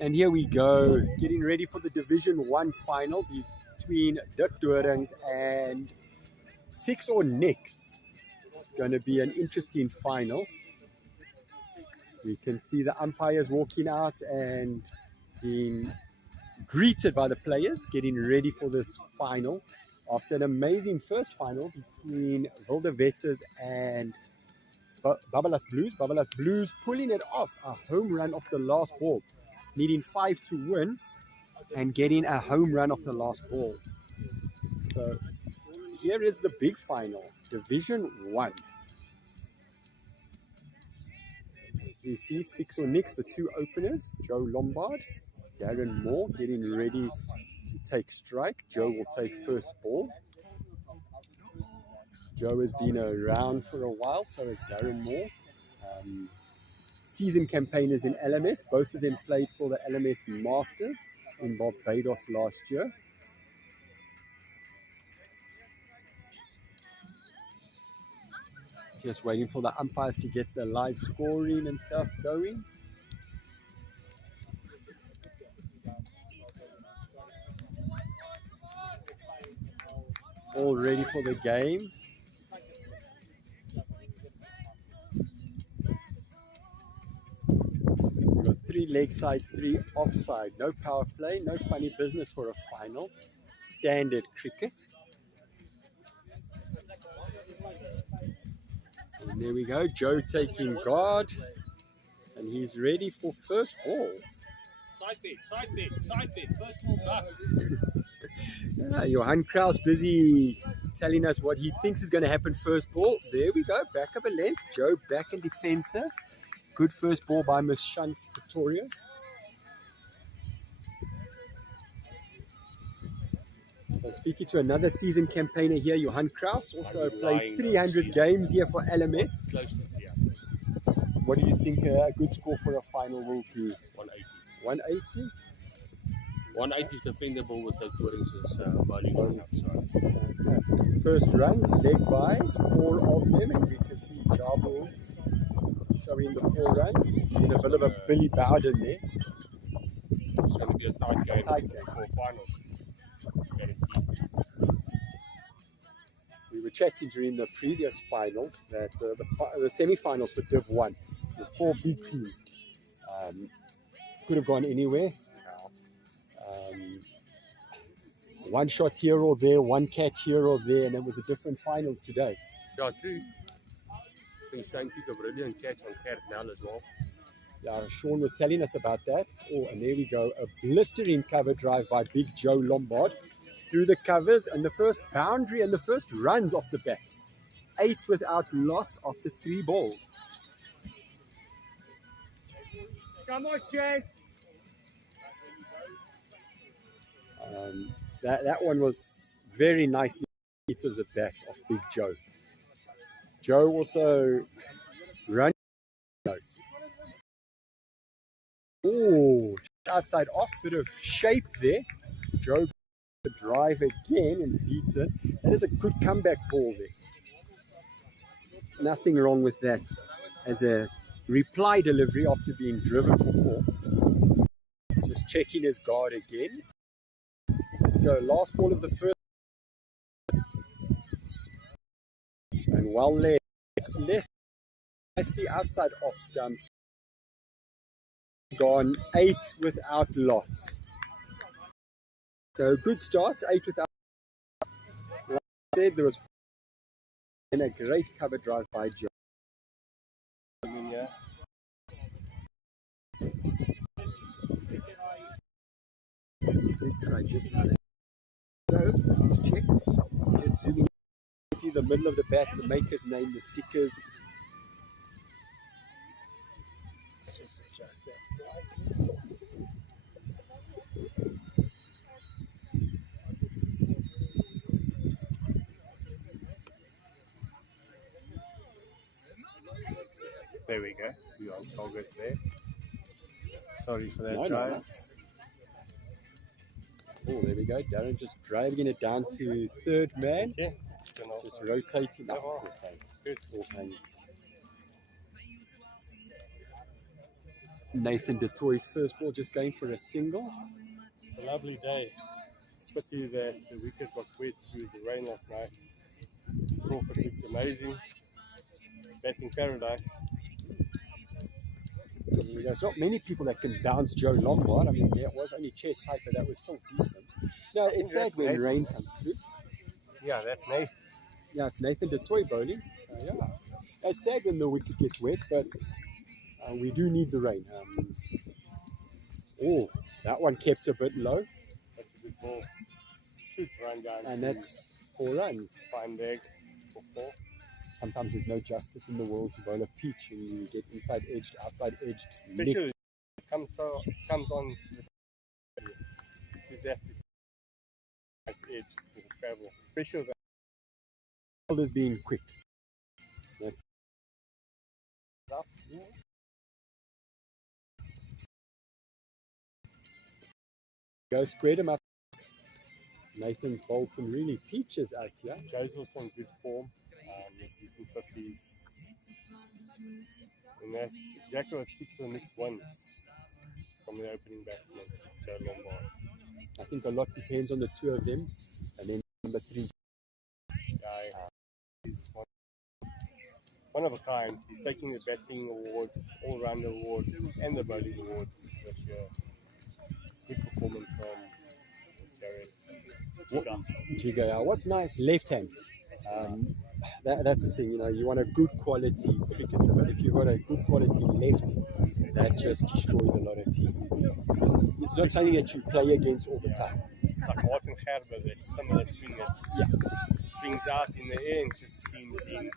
And here we go, getting ready for the Division 1 final between Dikdorings and Six or Nix. It's going to be an interesting final. We can see the umpires walking out and being greeted by the players, getting ready for this final. After an amazing first final between Roodepoort and Babalas Blues. Babalas Blues pulling it off, a home run off the last ball, needing 5 to win and getting a home run off the last ball. So here is the big final, Division 1. As you see, Six or Nix, the two openers, Joe Lombard, Darren Moore getting ready to take strike. Joe will take first ball. Joe has been around for a while, so has Darren Moore. Season campaigners in LMS. Both of them played for the LMS Masters in Barbados last year. Just waiting for the umpires to get the live scoring and stuff going. All ready for the game. We've got 3 leg side, 3 offside. No power play, no funny business for a final. Standard cricket. And there we go, Joe taking guard. And he's ready for first ball. Side bit, first ball back. Johan Kraus busy telling us what he thinks is going to happen first ball. There we go, back of a length. Joe back and defensive. Good first ball by Mashant Pretorius. So speaking to another season campaigner here, Johan Kraus, also played 300 games here for LMS. What do you think a good score for a final will be? 180. 180? 180 is defendable with Dikdorings' bowling on outside. Okay. First runs, leg buys, 4 of them, and we can see Jabo showing the 4 runs. He's been a bit of a Billy Bowden there. It's going to be a tight game for finals. We were chatting during the previous final that the semi-finals for Div 1, the 4 big teams, could have gone anywhere. One shot here or there, one catch here or there, and it was a different finals today. Yeah, true. I think Shane took a brilliant catch on Gert Nel as well. Yeah, Sean was telling us about that. Oh, and there we go. A blistering cover drive by Big Joe Lombard through the covers, and the first boundary and the first runs off the bat. 8 without loss after 3 balls. Come on, Shane! That one was very nicely to the bat of Big Joe. Joe also running out. Oh, outside off, bit of shape there. Joe the drive again and beats it. That is a good comeback ball there. Nothing wrong with that as a reply delivery after being driven for 4. Just checking his guard again. Let's go. Last ball of the first. And well led. Left nicely outside off stump. Gone 8 without loss. So good start, 8 without. Like I said, there was a great cover drive by Joe. Try just now. So check. Just zooming. See the middle of the bat, the maker's name, the stickers. Just adjust that slide. There we go. We are all good there. Sorry for that, No, guys. Oh, there we go. Darren just driving it down to 3rd man. Yeah. Just rotating up. Good. Nathan du Toit's first ball just going for a single. It's a lovely day. It's pity that the wicket got wet through the rain last night. Crawford looked amazing. Batting paradise. There's not many people that can bounce Joe Lombard. I mean, there was only chest height, but that was still decent. No, it's sad when rain comes through. Yeah, that's Nathan. Yeah, it's Nathan du Toit bowling. Yeah, it's sad when the wicket gets wet, but we do need the rain. Oh, that one kept a bit low. That's a good ball. Should run down. And that's 4 runs. Fine bag for 4. Sometimes there's no justice in the world to bowl a peach and you get inside edged, outside edged. Especially it comes on to the you just have to edge to travel. Especially that Bowlers being quick. That's up. Yeah. Go spread him up. Nathan's bowled some really peaches out here. Joe's also in good form. He's hitting 50s. And that's exactly what 6 of the mixed ones from the opening batsman, Joe Lombard. I think a lot depends on the two of them. And then number 3. He's one of a kind. He's taking the batting award, all-rounder award, and the bowling award this year. Good performance from Jared. Jiga. What's nice, left hand. That's the thing, you want a good quality cricketer, but if you've got a good quality left, that just destroys a lot of teams. Because it's not something that you play against all the time. It's like Martin Gerber, that similar swing that swings out in the air and just seems in,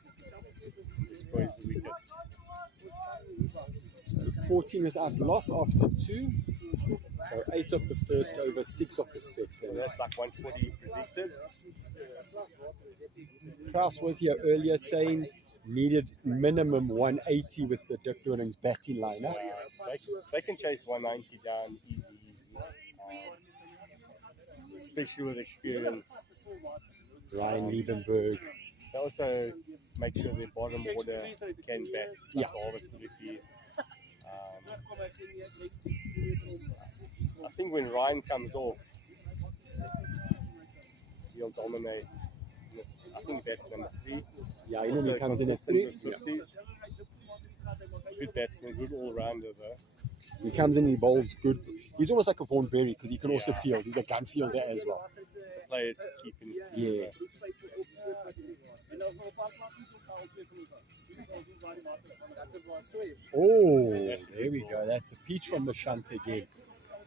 destroys the wickets. So 14 without loss after 2. So 8 of the first over 6 of the second. So that's like 140 predicted. Kraus was here earlier saying needed minimum 180 with the Dikdorings batting lineup. They can chase 190 down easy. Especially with experience. Ryan Liebenberg. They also make sure their bottom order can bat. Like I think when Ryan comes off, he'll dominate. I think that's number 3. Yeah, he normally comes in at 3. 50s. Good batsman, good all-rounder though. He comes in, he bowls good. He's almost like a Vaughan Berry because he can also field. He's a gun fielder as well. It's a player to keep in it. Yeah. Oh, there we go. That's a peach from the shunt again.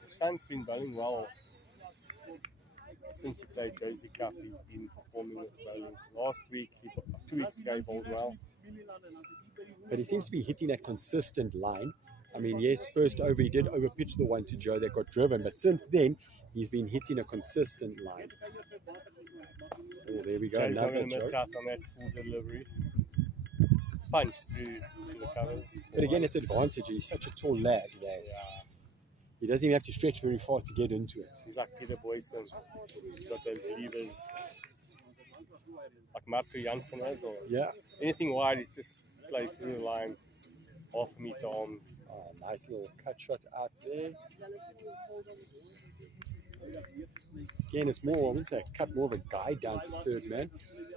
The shunt's been bowling well. Since he played Josie Cup, he's been performing with bowling. Last week, 2 weeks ago, he bowled well. But he seems to be hitting that consistent line. I mean, yes, first over he did overpitch the one to Joe that got driven, but since then he's been hitting a consistent line. Oh, there we go. Joe's not going Joe. to miss out on that full delivery. Punch through to the covers. But again, it's advantage. He's such a tall lad that he doesn't even have to stretch very far to get into it. He's like Peter Boyson. He's got those levers. Like Marco Janssen has, or anything wide, it's just plays through the line, half a meter arms. Oh, nice little cut shot out there. Again, it's more, I wouldn't say a cut, more of a guide down to third man.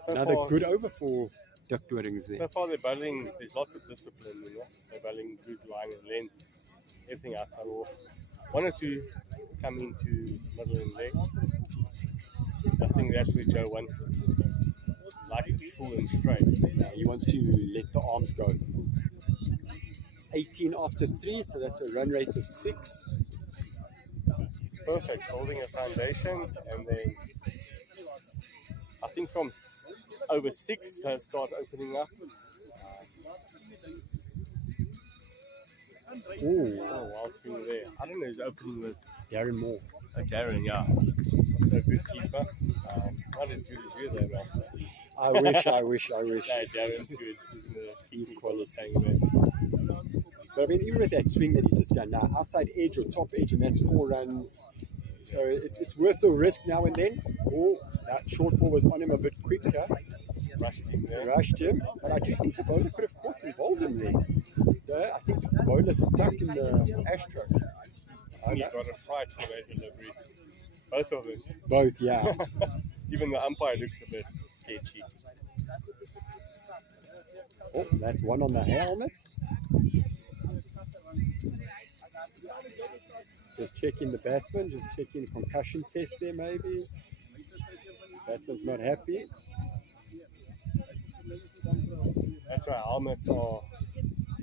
So Another far, good over for Dikdorings there. So far, they're bowling, there's lots of discipline, They're bowling good line and length, everything outside off. 1 or 2 come into middle and leg. I think that's where Joe wants it. Likes it full and straight. He wants to let the arms go. 18 after 3, so that's a run rate of 6. It's perfect, holding a foundation, and then I think from over 6 they'll start opening up. Whilst we were there, I don't know who's opening with Darren Moore. Darren, yeah. Also a good keeper. Not as good as you though, man. I wish. No, Darren's good. He's quality. But I mean, even with that swing that he's just done now, outside edge or top edge, and that's 4 runs. So it's worth the risk now and then. Oh, that short ball was on him a bit quicker. rushed him there. Rushed him, but I do think the bowler could have caught and bowled him there. Yeah, I think the bowler stuck in the Astro. And he got a fright for that delivery. Both of them. Both, yeah. Even the umpire looks a bit sketchy. Oh, that's one on the helmet. Just checking the batsman, just checking the concussion test there maybe. Batsman's not happy. That's why helmets are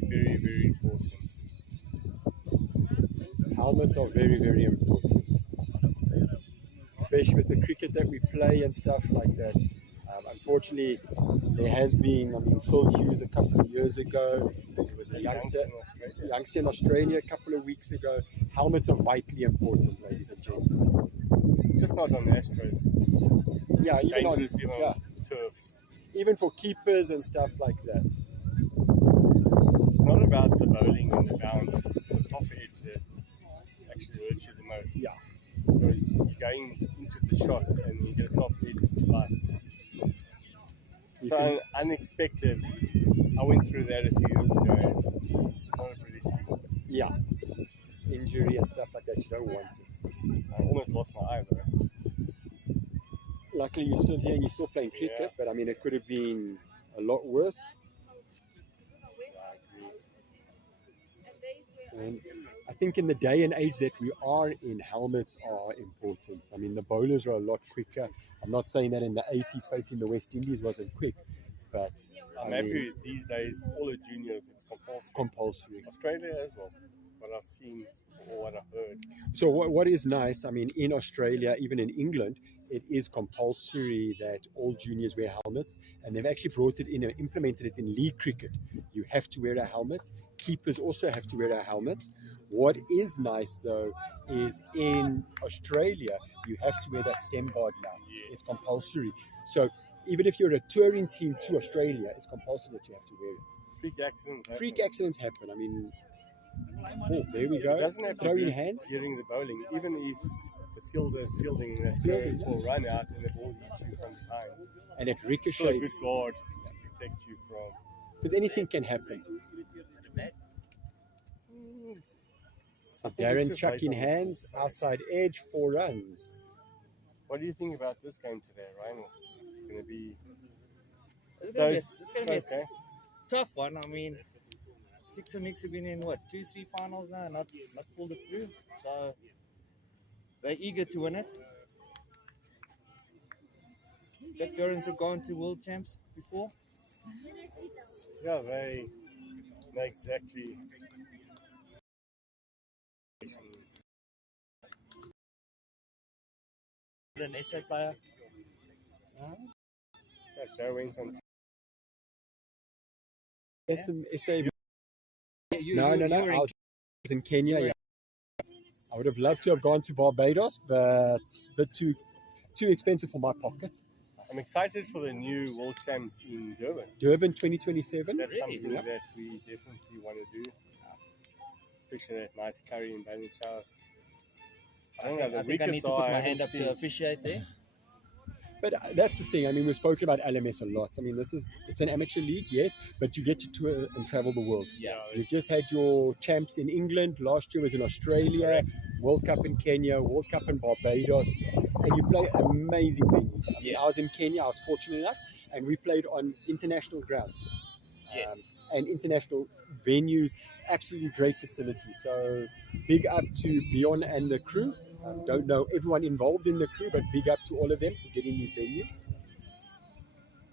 very, very important. Helmets are very, very important. Especially with the cricket that we play and stuff like that. Unfortunately, there has been, Phil Hughes a couple of years ago, there was a youngster in Australia a couple of weeks ago. Helmets are vitally important, ladies and gentlemen. It's just not on Astros. Yeah, even on turfs. Even for keepers and stuff like that. It's not about the bowling and the bounce, it's the top edge that actually hurts you the most. Yeah. Because you're going into the shot and you get a top edge slide. So unexpected. I went through that a few years ago. It's not a pretty scene. Yeah. Injury and stuff like that, you don't want it. I almost lost my eye though. Luckily you're still here and you're still playing cricket, but it could have been a lot worse. And I think in the day and age that we are in, helmets are important. The bowlers are a lot quicker. I'm not saying that in the 80s facing the West Indies wasn't quick, but I'm happy these days, all the juniors, it's compulsory. Australia as well, what I've seen or what I've heard. So what is nice, in Australia, even in England, it is compulsory that all juniors wear helmets, and they've actually brought it in and implemented it in league cricket. You have to wear a helmet. Keepers also have to wear a helmet. What is nice though is in Australia you have to wear that stem guard now. Yes. It's compulsory. So even if you're a touring team to Australia, it's compulsory that you have to wear it. Freak accidents happen. Oh, there we go. It doesn't have to Throw be in hands during the bowling. Even if the fielder is fielding that for run out and the ball hits you from behind, and it ricochets. Still a good guard to protect you from. Because anything can happen. So Darren chucking hands, outside edge, 4 runs. What do you think about this game today, Ryan? It's going to be... It's going to be a tough one. Six and Nicks have been in, 2-3 finals now and not pulled it through. So they're eager to win it. Dikdorings have gone to world champs before. Yeah, they exactly... An SA player. Joe went from SA. No. I was in Kenya. Yeah. I would have loved to have gone to Barbados, but a bit too expensive for my pocket. I'm excited for the new world champs in Durban. Durban 2027. That's something that we definitely want to do. Especially that nice curry in Bani's house. I think I need to put my hand up to officiate there. But that's the thing. We've spoken about LMS a lot. It's an amateur league, yes, but you get to tour and travel the world. Yeah. You've just had your champs in England. Last year was in Australia. Correct. World Cup in Kenya, World Cup in Barbados, and you play amazing venues. I was in Kenya. I was fortunate enough, and we played on international grounds. Yes. And international venues, absolutely great facility. So big up to Bjorn and the crew. Don't know everyone involved in the crew, but big up to all of them for getting these venues.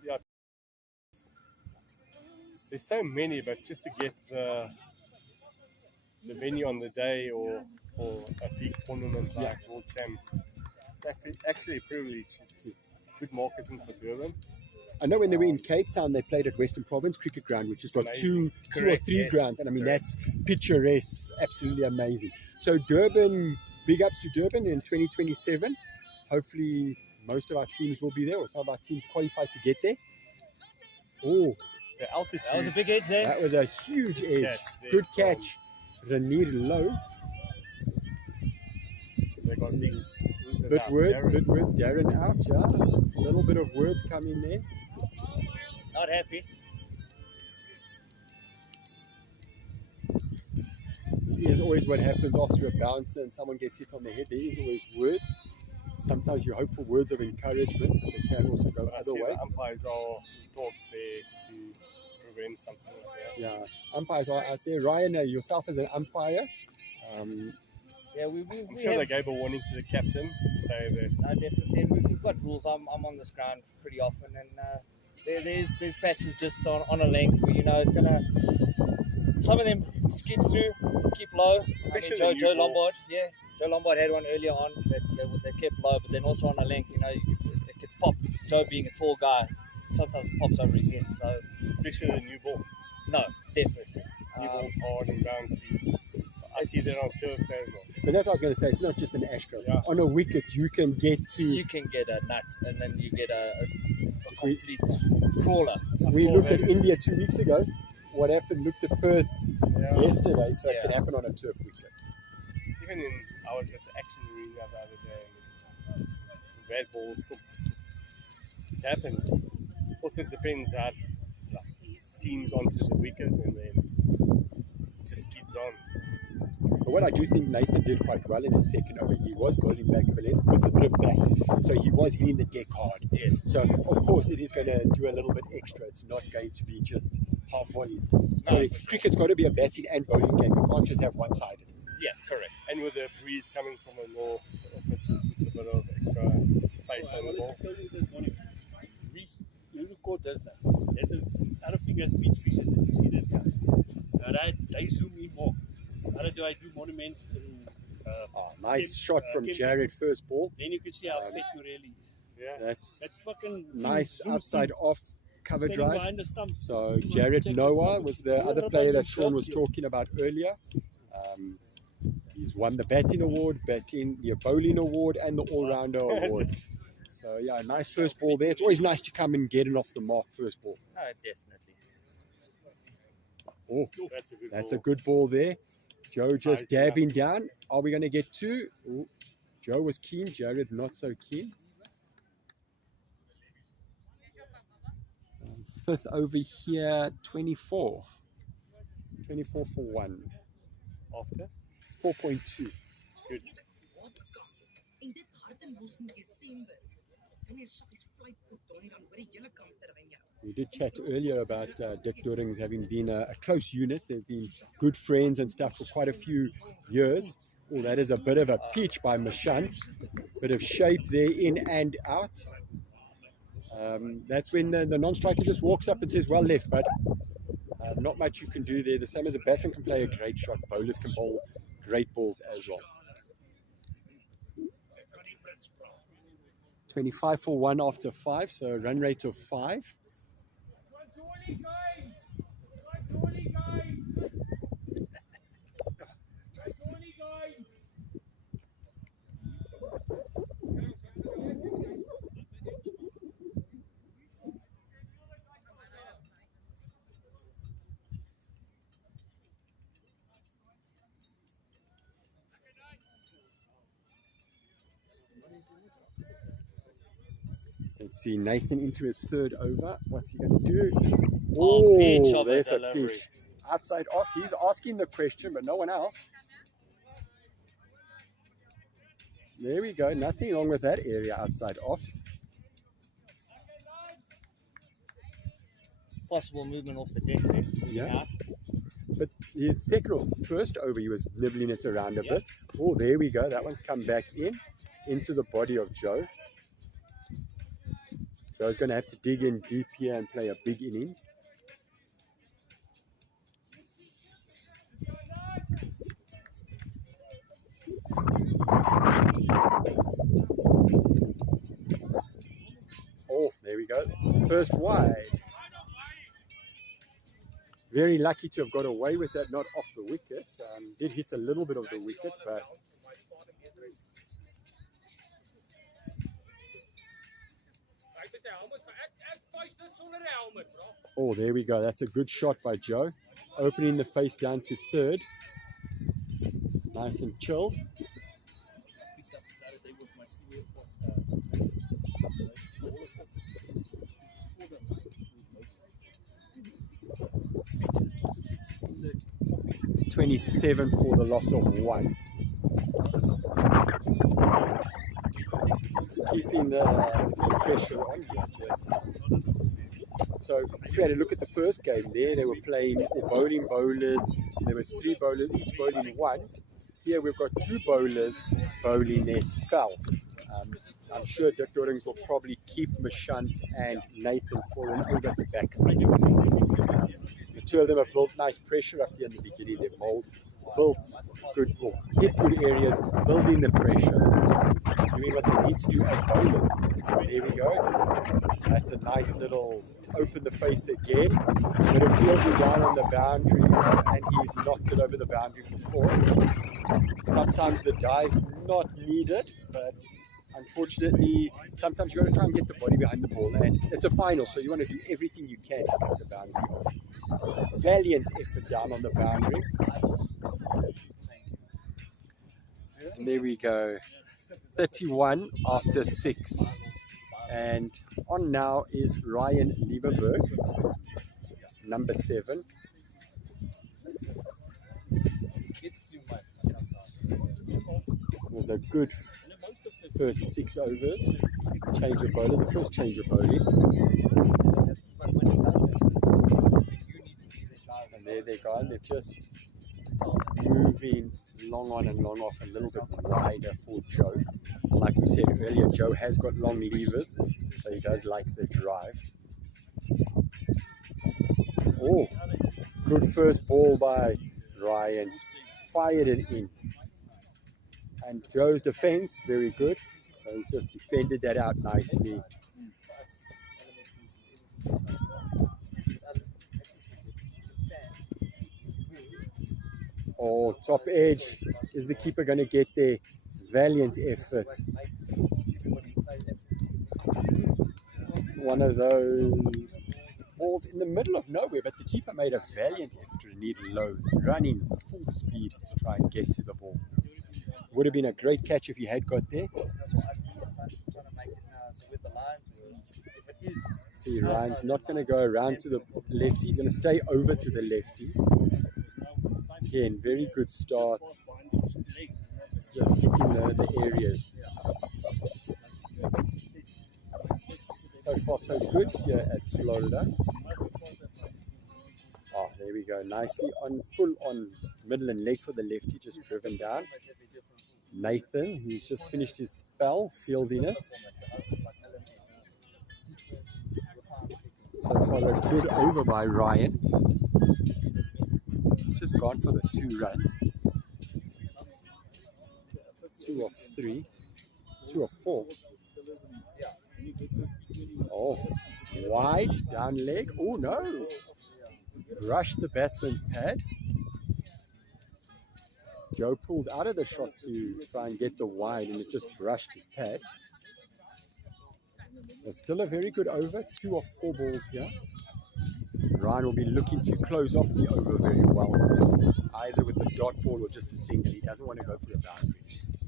Yeah. There's so many, but just to get the venue on the day or a big tournament like World Champs, it's actually a privilege. It's good marketing for Durban. I know when they were in Cape Town, they played at Western Province Cricket Ground, which has got two or three grounds. And that's picturesque, absolutely amazing. So Durban, big ups to Durban in 2027. Hopefully most of our teams will be there, or some of our teams qualified to get there. Oh, the altitude. That was a big edge there. That was a huge edge. Good catch. Ranir low. They got big. Bit words, Darren out, yeah. A little bit of words come in there. Not happy. It is always what happens after a bouncer and someone gets hit on the head. There is always words. Sometimes you hope for words of encouragement, but they can also go other way. The umpires are in talks there to prevent something like that. Yeah, umpires are out there. Ryan, yourself as an umpire. Yeah, we I'm sure they gave a warning to the captain to say that. No, definitely. And we've got rules. I'm on this ground pretty often, and there's patches just on a length where it's gonna. Some of them skid through, keep low. Especially Joe Lombard. Yeah, Joe Lombard had one earlier on that they kept low, but then also on a length, it could pop. Joe being a tall guy, sometimes it pops over his head. So especially the new ball. No, definitely. New ball's hard and bouncy. I see that on turf as well. But that's what I was going to say. It's not just an Astro. Yeah. On a wicket, you can get to. You can get a nut, and then you get a complete crawler. We looked at India 2 weeks ago. What happened? Looked at Perth yesterday, so it can happen on a turf wicket. Even I was at the Action Arena the other day. And the bad balls, it happens. Also, it depends how it seams onto the wicket, and then it just skids on. But what I do think Nathan did quite well in his second over, he was bowling back of a leg with a bit of back. So he was hitting the deck hard. Yes. So, of course, it is going to do a little bit extra. It's not going to be just half volleys. So, cricket's got to be a batting and bowling game. You can't just have one-sided. Yeah, correct. And with the breeze coming from the north, it also just puts a bit of extra pace on the ball. Roodepoort does that. There's another thing at pitch vision that you see this guy. Now they zoom in more. How do I do monument? Nice shot from Jared, first ball. Then you can see how fit you really is. Yeah. That's fucking nice outside off cover drive. behind the stump. So Jared Noah was the other player that Sean was talking about earlier. He's won the batting award, the bowling award, and the all-rounder award. So yeah, nice first ball there. It's always nice to come and get an off the mark first ball. Definitely. Oh, that's a good ball there. Joe just dabbing down. Are we going to get two? Ooh, Joe was keen. Jared not so keen. Fifth over here, 24. 24 for 1. After? 4.2. It's good. We did chat earlier about Dikdorings having been a close unit. They've been good friends and stuff for quite a few years. Oh, that is a bit of a peach by Mashant. Bit of shape there, in and out. That's when the non-striker just walks up and says, well left, bud. Not much you can do there. The same as a batsman can play a great shot. Bowlers can bowl great balls as well. 25 for 1 after 5, so a run rate of 5. Let's see, Nathan into his third over. What's he going to do? Oh, there's a pitch. Outside off. He's asking the question, but no one else. There we go. Nothing wrong with that area outside off. Possible movement off the deck there. Yeah. Out. But his second or first over, he was nibbling it around a bit. Oh, there we go. That one's come back into the body of Joe. Joe's going to have to dig in deep here and play a big innings. Oh, there we go. First wide. Very lucky to have got away with that, not off the wicket. Did hit a little bit of the wicket, but... Oh, there we go. That's a good shot by Joe. Opening the face down to third. Nice and chilled. 27 for the loss of 1. Keeping the pressure on here, just. So if we had a look at the first game there, they were playing bowling bowlers. There was 3 bowlers, each bowling 1. Here we've got 2 bowlers bowling their spell. I'm sure Dikdorings will probably keep Mashant and Nathan for an over at the back. The 2 of them have built nice pressure up here in the beginning. They've built good, or hit good areas, building the pressure, doing what they need to do as bowlers. There we go. That's a nice little open the face again. Bit of fielding down on the boundary, and he's knocked it over the boundary for 4. Sometimes the dive's not needed, but unfortunately, sometimes you've got to try and get the body behind the ball, and it's a final, so you want to do everything you can to get the boundary off. Valiant effort down on the boundary. And there we go. 31 after 6. And on now is Ryan Lieberberg, number 7. It was a good first 6 overs. Change of bowler, the first change of bowling. And there they go, and they're just moving long on and long off, a little bit wider for Joe. Like we said earlier, Joe has got long levers, so he does like the drive. Oh, good first ball by Ryan. Fired it in. And Joe's defense, very good. So he's just defended that out nicely. Oh, top edge. Is the keeper going to get there? Valiant effort. One of those balls in the middle of nowhere, but the keeper made a valiant effort to need low, running full speed to try and get to the ball. Would have been a great catch if he had got there. See, Ryan's not going to go around to the lefty. He's going to stay over to the lefty. Again, very good start. Just hitting the areas. So far, so good here at Florida. Oh, there we go. Nicely on, full on middle and leg for the lefty, just driven down. Nathan, who's just finished his spell, fielding it. So far, a good over by Ryan. He's just gone for the 2 runs. 2 of 3. 2 of 4. Oh, wide, down leg. Oh no! Brushed the batsman's pad. Joe pulled out of the shot to try and get the wide, and it just brushed his pad. It's still a very good over. 2 of 4 balls here. Ryan will be looking to close off the over very well, either with the dot ball or just a single. He doesn't want to go for a boundary,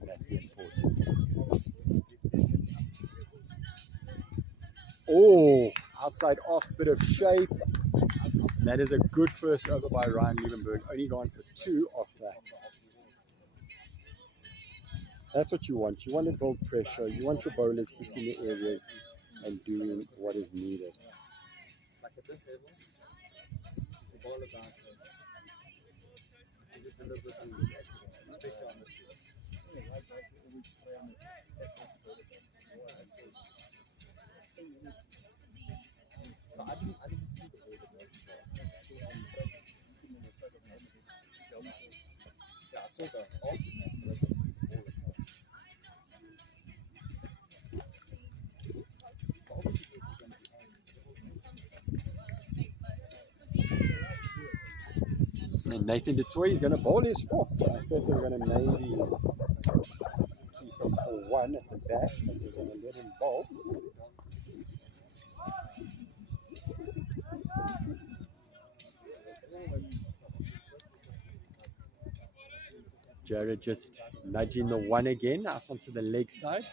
and that's the important thing. Oh, outside off, bit of shape. And that is a good first over by Ryan Liebenberg. Only gone for 2 off that. That's what you want. You want to build pressure. You want your bowlers hitting the areas and doing what is needed. Like at this level, the bowler bounces. Is it deliberately, especially on the field? So I didn't see the way the yeah, I saw the alternate, but I didn't see the ball itself. And Nathan Detroit is going to bowl his 4th. I thought they were going to maybe keep him for 1 at the back, but they're going to let him bowl. Jared just nudging the 1 again out onto the leg side.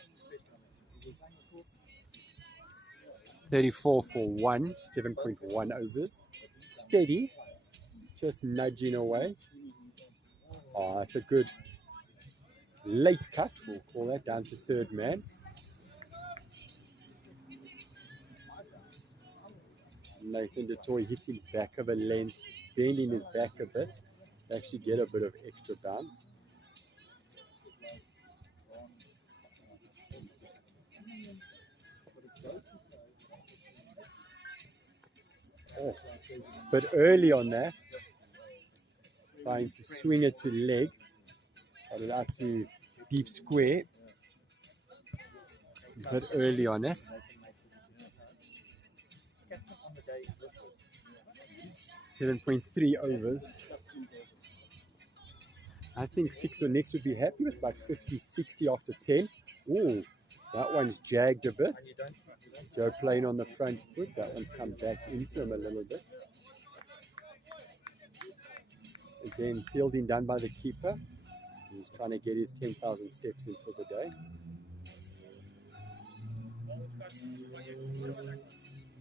34 for 1, 7.1 overs. Steady, just nudging away. Oh, that's a good late cut. We'll call that down to third man. Nathan du Toit hitting back of a length, bending his back a bit to actually get a bit of extra bounce. Oh, but early on that, trying to swing it to leg, got it out to deep square, but early on it. 7.3 overs. I think 6 or next would be happy with about 50, 60 after 10. Oh, that one's jagged a bit. Joe playing on the front foot. That one's come back into him a little bit. Again, fielding done by the keeper. He's trying to get his 10,000 steps in for the day.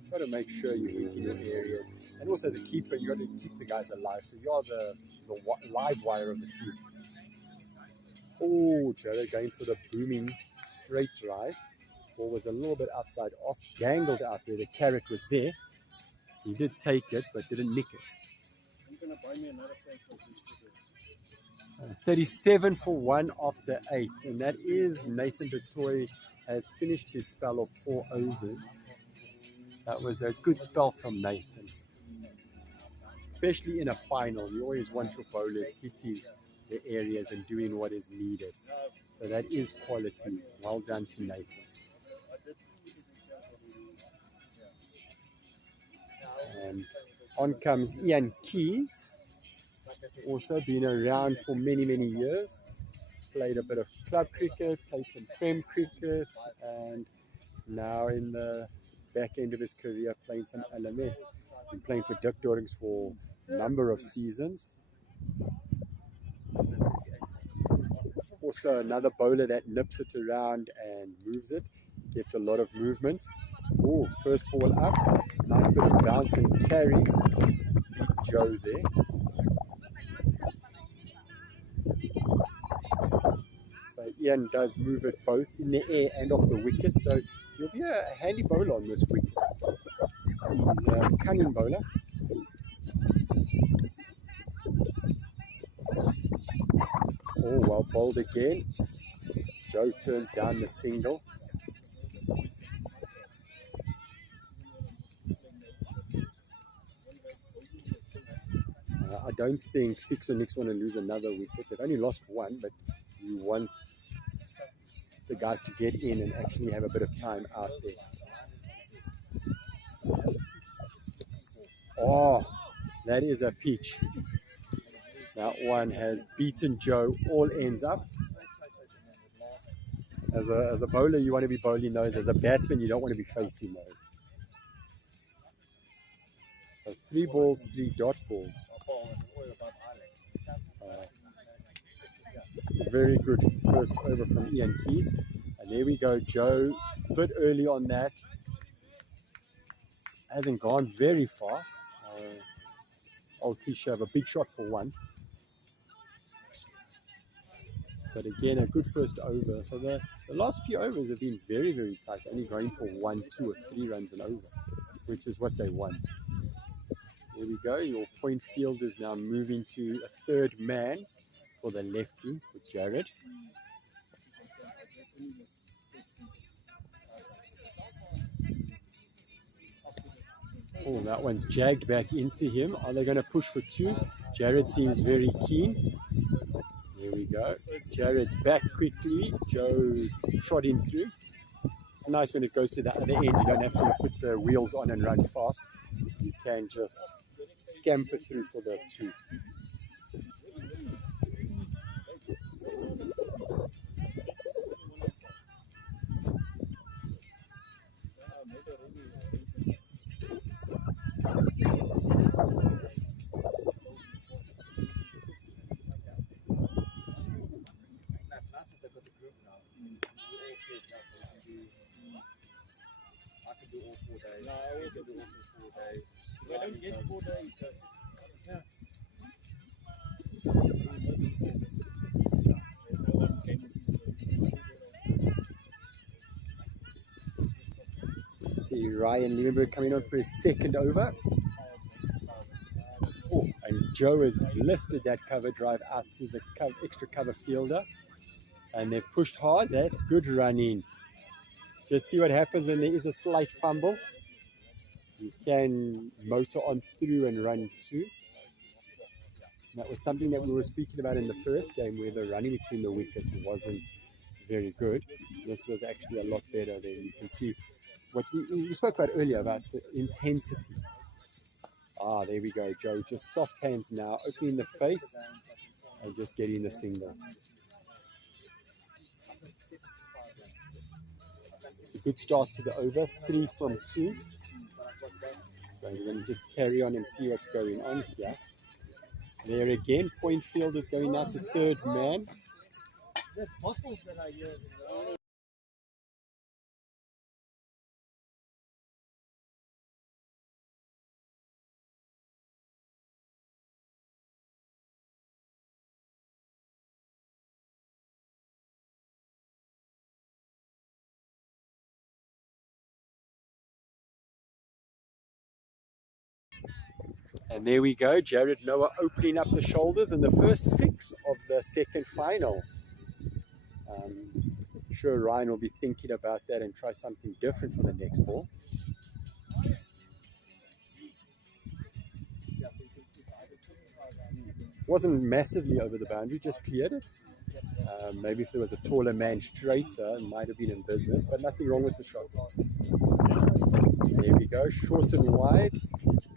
Got to make sure you hit in your areas. And also as a keeper, you got to keep the guys alive. So you are the live wire of the team. Oh, Joe going for the booming straight drive. Ball was a little bit outside off, dangled out there. The carrot was there. He did take it, but didn't nick it. 37 for 1 after 8. And that is Nathan du Toit has finished his spell of 4 overs. That was a good spell from Nathan. Especially in a final, you always want your bowlers hitting the areas and doing what is needed. So that is quality. Well done to Nathan. And on comes Ian Keys. Also been around for many, many years. Played a bit of club cricket, played some prem cricket, and now in the back end of his career playing some LMS. Been playing for Dikdorings for a number of seasons. Also another bowler that nips it around and moves it. Gets a lot of movement. Oh, first ball up. Nice bit of bounce and carry. Beat Joe there. So Ian does move it both in the air and off the wicket. So he'll be a handy bowler on this wicket. He's a cunning bowler. Oh, well bowled again. Joe turns down the single. I don't think 6 or Nicks want to lose another wicket. They've only lost 1, but you want the guys to get in and actually have a bit of time out there. Oh, that is a peach. That one has beaten Joe all ends up. As a bowler, you want to be bowling those. As a batsman, you don't want to be facing those. So 3 balls, 3 dot balls. Very good first over from Ian Keys. And there we go, Joe, a bit early on that. Hasn't gone very far. Old cliche of a big shot for 1. But again, a good first over. So the last few overs have been very, very tight. Only going for 1, 2 or 3 runs and over, which is what they want. There we go. Your point field is now moving to a third man for the lefty, for Jared. Oh, that one's jagged back into him. Are they going to push for 2? Jared seems very keen. There we go. Jared's back quickly. Joe trotting through. It's nice when it goes to the other end. You don't have to put the wheels on and run fast. You can just scamper through for the 2. I can do all 4 days. No, I also do all 4 days. If I don't get 4 days, yeah. see Ryan Liebenberg coming on for his second over. Oh, and Joe has listed that cover drive out to the extra cover fielder. And they've pushed hard. That's good running. Just see what happens when there is a slight fumble. You can motor on through and run too. That was something that we were speaking about in the first game where the running between the wickets wasn't very good. This was actually a lot better. Then you can see what we spoke about earlier about the intensity. Ah, there we go, Joe. Just soft hands now, opening the face and just getting the single. It's a good start to the over, 3 from 2. So we're going to just carry on and see what's going on here. There again, point field is going now to third man. And there we go, Jared Noah opening up the shoulders in the first 6 of the second final. I'm sure Ryan will be thinking about that and try something different for the next ball. Wasn't massively over the boundary, just cleared it. Maybe if there was a taller man straighter, it might have been in business, but nothing wrong with the shot. There we go, short and wide.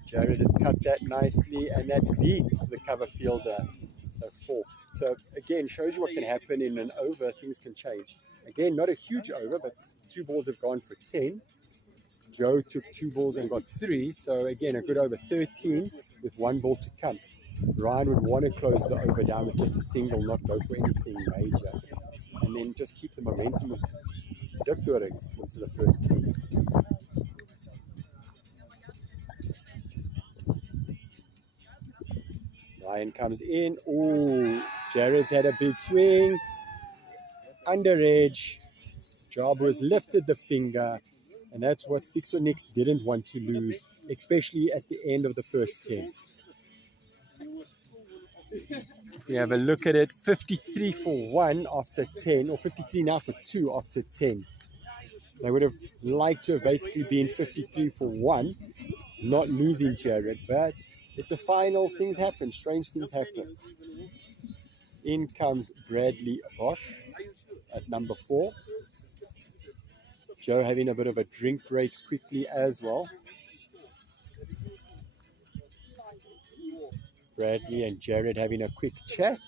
Jared has cut that nicely, and that beats the cover fielder. So 4. So again, shows you what can happen in an over. Things can change. Again, not a huge over, but 2 balls have gone for 10. Joe took 2 balls and got 3. So again, a good over 13 with 1 ball to come. Ryan would want to close the over down with just a single, not go for anything major. And then just keep the momentum with Dikdorings into the first 10. Ryan comes in. Oh, Jared's had a big swing. Under edge. Job was lifted the finger. And that's what Six or Nix didn't want to lose, especially at the end of the first 10. If we have a look at it, 53 for 1 after 10, or 53 now for 2 after 10. They would have liked to have basically been 53 for 1, not losing Jared, but it's a final. Things happen. Strange things happen. In comes Bradley Bosch at number 4. Joe having a bit of a drink breaks quickly as well. Bradley and Jared having a quick chat.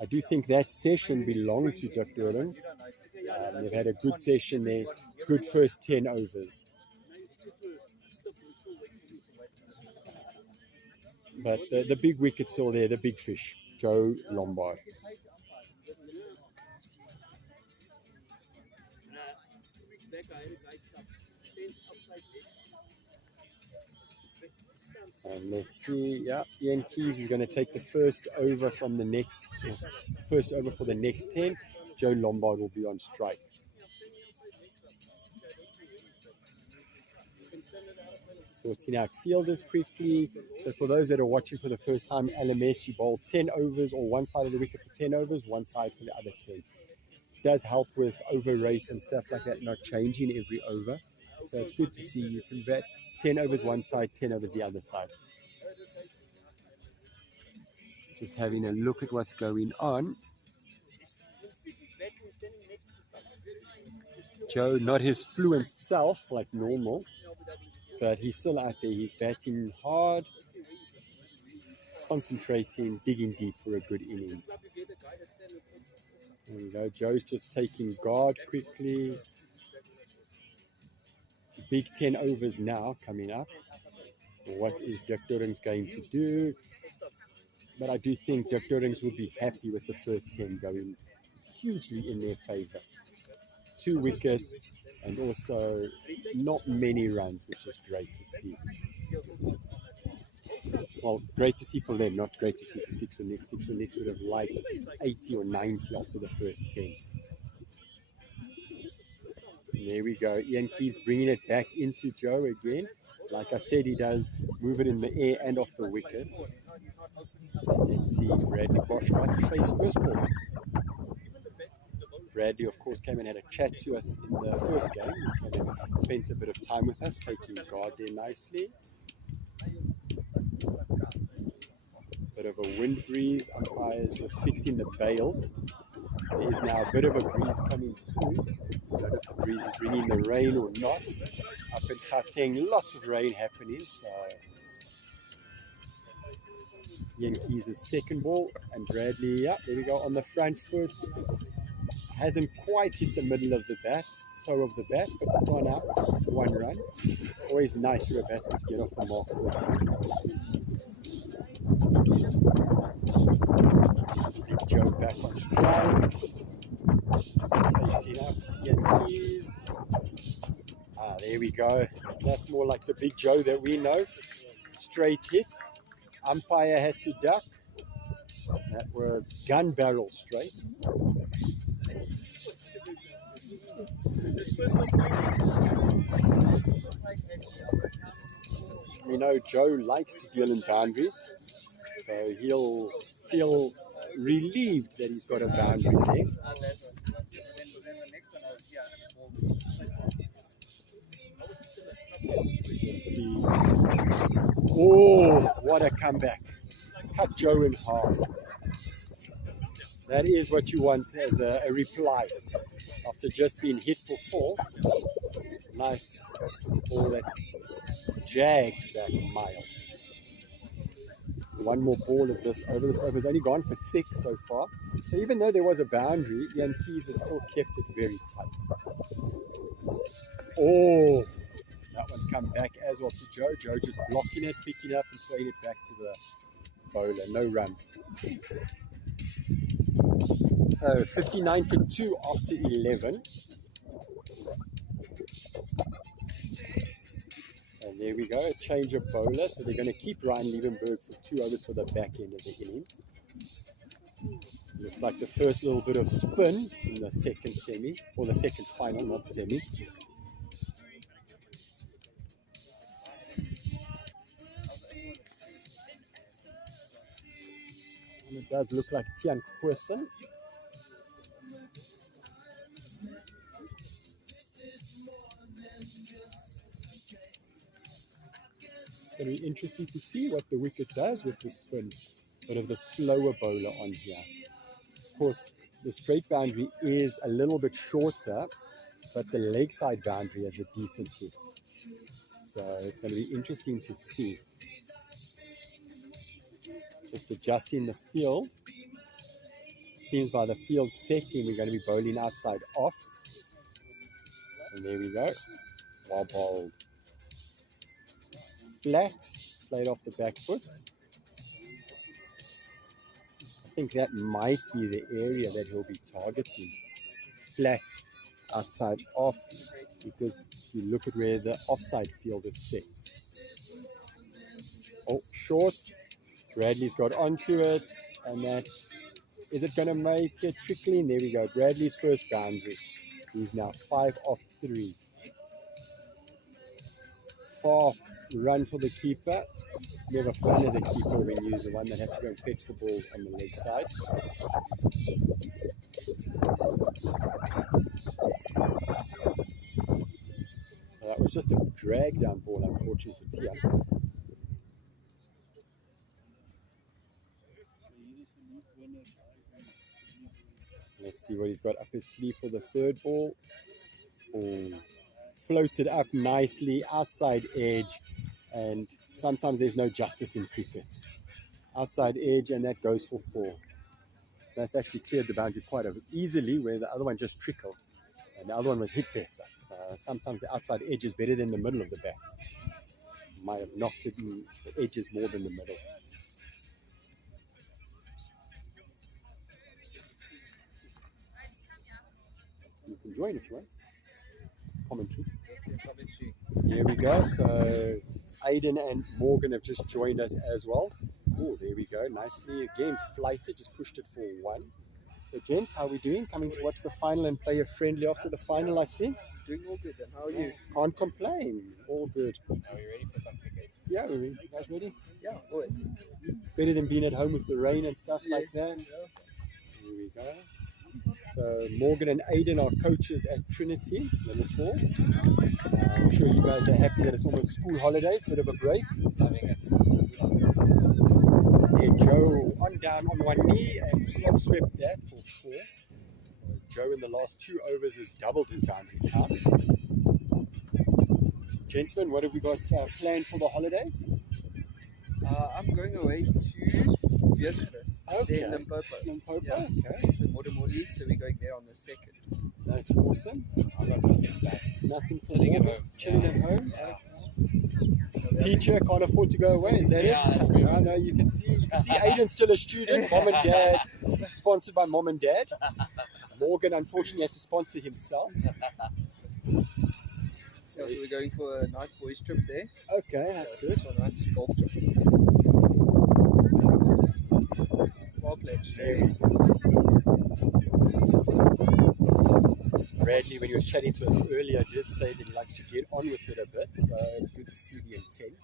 I do think that session belonged to Dikdorings. They've had a good session there, good first 10 overs. But the big wicket's still there, the big fish, Joe Lombard. And let's see, yeah, Ian Keys is going to take the first over from the next, first over for the next 10. Joe Lombard will be on strike. Sorting out fielders quickly. So for those that are watching for the first time, LMS, you bowl 10 overs or one side of the wicket for 10 overs, one side for the other 10. It does help with over rates and stuff like that, not changing every over. So it's good to see you can bet 10 overs one side, 10 overs the other side. Just having a look at what's going on. Joe, not his fluent self like normal, but he's still out there. He's batting hard, concentrating, digging deep for a good innings. There we go. Joe's just taking guard quickly. Big 10 overs now coming up. What is Dikdorings going to do? But I do think Dikdorings would be happy with the first 10 going hugely in their favor. 2 wickets and also not many runs, which is great to see. Well, great to see for them, not great to see for Six or Nicks. Six or Nicks would have liked 80 or 90 after the first 10. And there we go. Ian Keys bringing it back into Joe again. Like I said, he does move it in the air and off the wicket. Let's see, Bradley Bosch right to face first ball. Bradley, of course, came and had a chat to us in the first game. He came and spent a bit of time with us, taking guard there nicely. Bit of a wind breeze. Umpires just fixing the bails. There is now a bit of a breeze coming through. I don't know if the breeze is bringing the rain or not. Up in Gauteng, lots of rain happening. So Ian Keys' second ball, and Bradley, yeah, there we go, on the front foot. Hasn't quite hit the middle of the bat, toe of the bat, but gone out, 1 run. Always nice for a batsman to get off the mark for it. Big Joe back on strike. Facing up to Ian Keys. There we go. That's more like the Big Joe that we know. Straight hit. Umpire had to duck. That was gun barrel straight. We know Joe likes to deal in boundaries, so he'll feel relieved that he's got a boundary there. Let's see. Oh, what a comeback. Cut Joe in half. That is what you want as a reply after just being hit for 4. Nice ball that's jagged back miles. One more ball of this over. This over's only gone for 6 so far. So even though there was a boundary, Ian Keys has still kept it very tight. Oh, that one's come back as well to Joe. Joe just blocking it, picking up and playing it back to the bowler. No run. So 59 for 2 after 11. And there we go, a change of bowler. So they're going to keep Ryan Liebenberg for 2 overs for the back end of the innings. Looks like the first little bit of spin in the second semi, or the second final, not semi. And it does look like Tian Kwesen. It's going to be interesting to see what the wicket does with the spin. Bit of the slower bowler on here. Of course, the straight boundary is a little bit shorter, but the leg side boundary has a decent hit. So it's going to be interesting to see. Just adjusting the field. It seems by the field setting, we're going to be bowling outside off. And there we go. Well bowled. Flat, played off the back foot. I think that might be the area that he'll be targeting. Flat, outside off, because if you look at where the offside field is set. Oh, short. Bradley's got onto it, and that, is it going to make it trickling? There we go. Bradley's first boundary. He's now 5 off 3. Far run for the keeper. It's never fun as a keeper when you're the one that has to go and fetch the ball on the leg side. Well, that was just a drag down ball, unfortunately for Tia. Let's see what he's got up his sleeve for the third ball. Oh, floated up nicely, outside edge, and sometimes there's no justice in cricket. Outside edge, and that goes for 4. That's actually cleared the boundary quite easily, where the other one just trickled, and the other one was hit better. So sometimes the outside edge is better than the middle of the bat. Might have knocked it in the edges more than the middle. You can join if you want. Commentary. Here we go. So Aiden and Morgan have just joined us as well. Oh, there we go. Nicely again flighted, just pushed it for one. So, gents, how are we doing? Coming to watch the final and player friendly after the final, I see. Doing all good then. How are you? Can't complain. All good. Are we ready for some cricket? Yeah, you guys ready? Yeah, always. It's better than being at home with the rain and stuff like that. Yes. Here we go. So Morgan and Aiden are coaches at Trinity, Little Falls. I'm sure you guys are happy that it's almost school holidays, bit of a break. Loving it. Yeah, Joe on down on one knee and swept that for 4. So Joe in the last 2 overs has doubled his boundary count. Gentlemen, what have we got planned for the holidays? I'm going away to Viescris. Okay. In Limpopo. Limpopo, Yeah. okay. So Roodepoort, so we're going there on the 2nd. That's awesome. I've got nothing planned. Nothing for Chilling at Morgan? home. Chilling Yeah. at home? Yeah. Teacher can't afford to go away, is that Yeah, it? that's pretty I much know you can see Aiden's still a student, mom and dad, sponsored by mom and dad. Morgan unfortunately has to sponsor himself. So we're going for a nice boys trip there. Okay, that's So good. for a nice golf trip. Well played. Bradley, when he was chatting to us earlier, did say that he likes to get on with it a bit, so it's good to see the intent.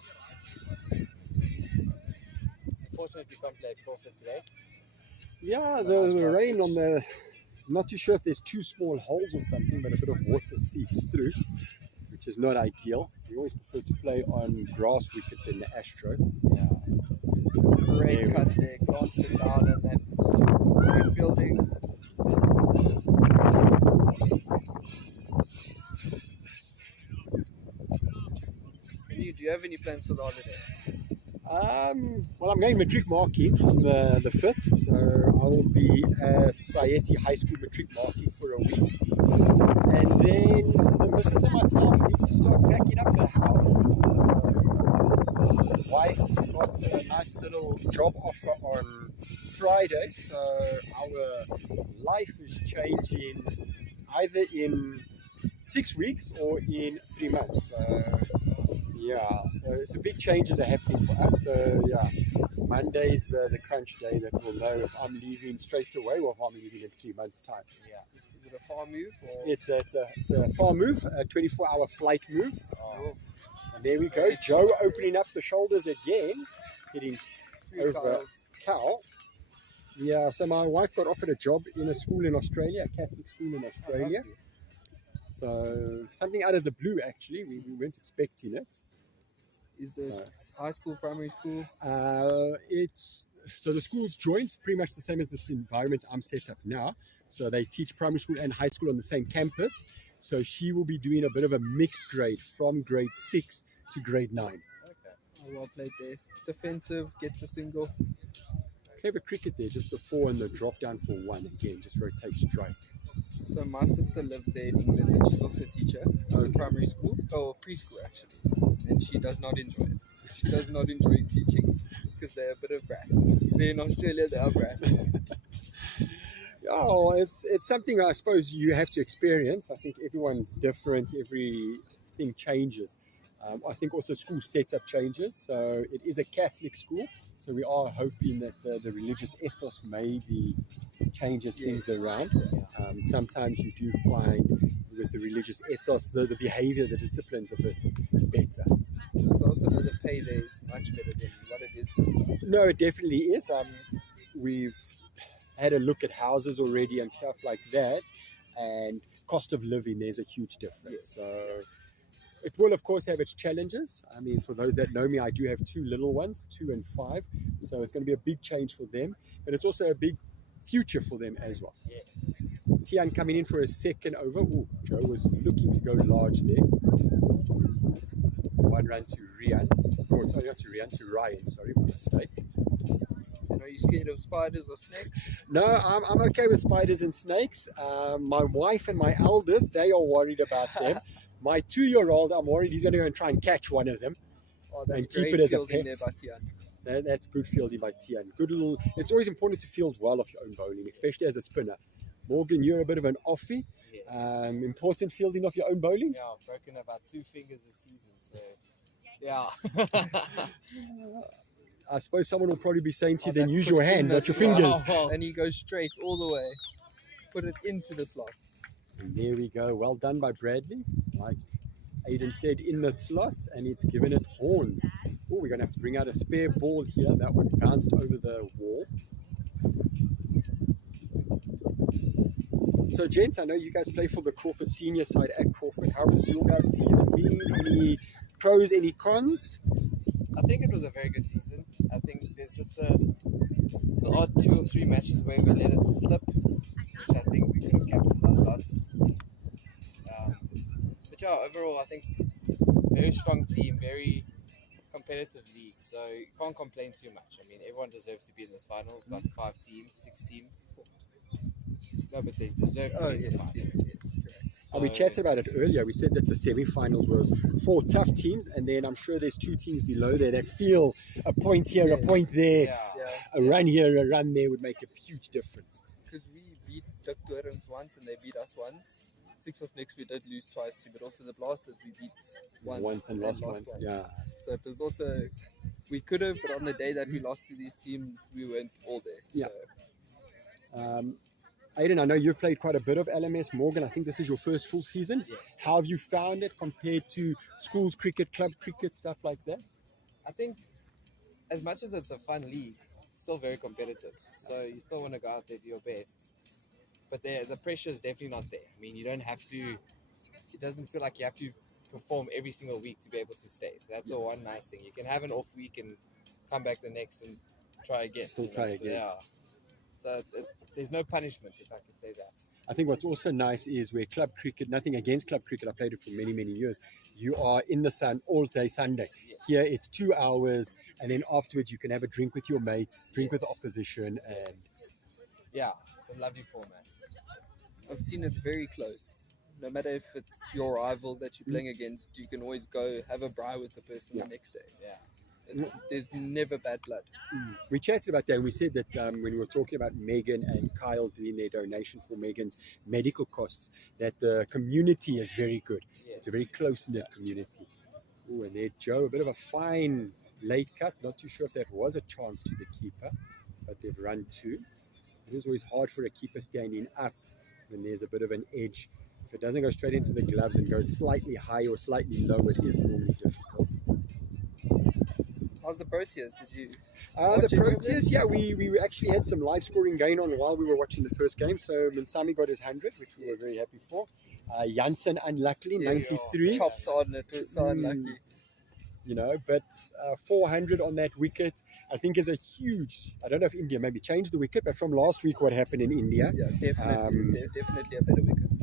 Unfortunately, we can't play golf today. Yeah, A the nice grass rain pitch. on the... I'm not too sure if there's 2 small holes or something, but a bit of water seeped through, which is not ideal. We always prefer to play on grass wickets than the Astro. Yeah. Great cut there, glanced it down and then good fielding. Do you have any plans for the holiday? Well, I'm going matric marking on the 5th, so I will be at Sayeti High School matric marking for a week. And then the missus and myself need to start packing up the house. Wife got a nice little job offer on Friday, so our life is changing either in 6 weeks or in 3 months. So, yeah, so big changes are happening for us. So yeah, Monday is the crunch day that we'll know if I'm leaving straight away or if I'm leaving in 3 months' time. Yeah. Is it a far move? Or? It's a far move, a 24-hour flight move. Oh, And there we go, Joe opening up the shoulders again, hitting 3 over cows. cow. Yeah, so my wife got offered a job in a school in Australia, a Catholic school in Australia. So something out of the blue, actually. We weren't expecting it. Is it high school, primary school? So the school's joint, pretty much the same as this environment I'm set up now. So they teach primary school and high school on the same campus. So she will be doing a bit of a mixed grade from grade 6 to grade 9. Okay. Oh, well played there. Defensive, gets a single. Clever cricket there, just the 4 and the drop down for 1 again, just rotate straight. So my sister lives there in England and she's also a teacher in primary school, or preschool actually. And she does not enjoy it. She does not enjoy teaching because they're a bit of brats. They're in Australia, they are brats. Oh, it's something I suppose you have to experience. I think everyone's different, everything changes. I think also school setup changes. So it is a Catholic school, so we are hoping that the religious ethos maybe changes things around. Sometimes you do find with the religious ethos, the behavior, the discipline's a bit better. Because I also know the pay there is much better than what it is this side. No, it definitely is. We've had a look at houses already and stuff like that, and cost of living, there's a huge difference. So it will, of course, have its challenges. I mean, for those that know me, I do have 2 little ones, 2 and 5. So it's going to be a big change for them, but it's also a big future for them as well. Yeah. Tian coming in for a second over. Ooh, Joe was looking to go large there. 1 run to Rian. Oh, sorry, not to Rian, to Ryan. Sorry, my mistake. And are you scared of spiders or snakes? No, I'm okay with spiders and snakes. My wife and my eldest, they are worried about them. My 2-year-old, I'm worried he's going to go and try and catch one of them. Oh, that's And keep great it as a fielding pet. there by Tian. That's good fielding by Tian. Good little. It's always important to field well off your own bowling, especially as a spinner. Morgan, you're a bit of an offie. Yes. Important fielding off your own bowling. Yeah, I've broken about 2 fingers this season, so Yeah. I suppose someone will probably be saying to you, Oh, then that's use put your it hand, in not the your slot. fingers. And he goes straight all the way. Put it into the slot. And there we go. Well done by Bradley. Like Aiden said, in the slot, and it's given it horns. Oh, we're going to have to bring out a spare ball here. That one bounced over the wall. So, gents, I know you guys play for the Crawford senior side at Crawford. How has your guys' season been? Any pros, any cons? I think it was a very good season. I think there's just the odd 2 or 3 matches where we let it slip, which I think we could have capitalized on. But yeah, overall, I think very strong team, very competitive league, so you can't complain too much. I mean, everyone deserves to be in this final. We've got 5 teams, 6 teams. No, but they deserve to be in the final. yes, correct. We chatted about it earlier. We said that the semi-finals was 4 tough teams, and then I'm sure there's 2 teams below there that feel a point here, a point there, Yeah. a run here, a run there would make a huge difference. Because we beat Dikdorings once and they beat us once. 6 of next we did lose twice too, but also the Blasters we beat once and lost once. Yeah. So it was also, we could have, but on the day that we lost to these teams, we weren't all there. Yeah. So. Aiden, I know you've played quite a bit of LMS Morgan. I think this is your first full season. Yes. How have you found it compared to schools cricket, club cricket, stuff like that? I think as much as it's a fun league, it's still very competitive. So you still want to go out there, do your best. But the pressure is definitely not there. I mean, you don't have to, it doesn't feel like you have to perform every single week to be able to stay. So that's the one nice thing. You can have an off week and come back the next and try again. Try again. Yeah. So there's no punishment, if I can say that. I think what's also nice is where club cricket, nothing against club cricket, I played it for many, many years. You are in the sun all day Sunday. Yes. Here it's 2 hours, and then afterwards you can have a drink with your mates, drink with the Yes. opposition, and Yeah, it's a lovely format. I've seen it's very close. No matter if it's your rivals that you're playing against, you can always go have a braai with the person the next day. Yeah. There's never bad blood. we chatted about that, and we said that when we were talking about Megan and Kyle doing their donation for Megan's medical costs, that the community is very good. Yes. It's a very close-knit community. Oh, and there, Joe, a bit of a fine late cut. Not too sure if that was a chance to the keeper, but they've run 2. It is always hard for a keeper standing up when there's a bit of an edge. If it doesn't go straight into the gloves and goes slightly high or slightly low, it is normally difficult. How's the Proteas? Did you? The watch any of them? Proteas, yeah, we actually had some live scoring going on while we were watching the first game. So Mansami got his 100, which we were very happy for. Janssen, unluckily, Yeah, 93. chopped on. It was so unlucky. You know, but 400 on that wicket, I think is a huge, I don't know if India maybe changed the wicket, but from last week what happened in India. Yeah, definitely. Definitely a better wicket.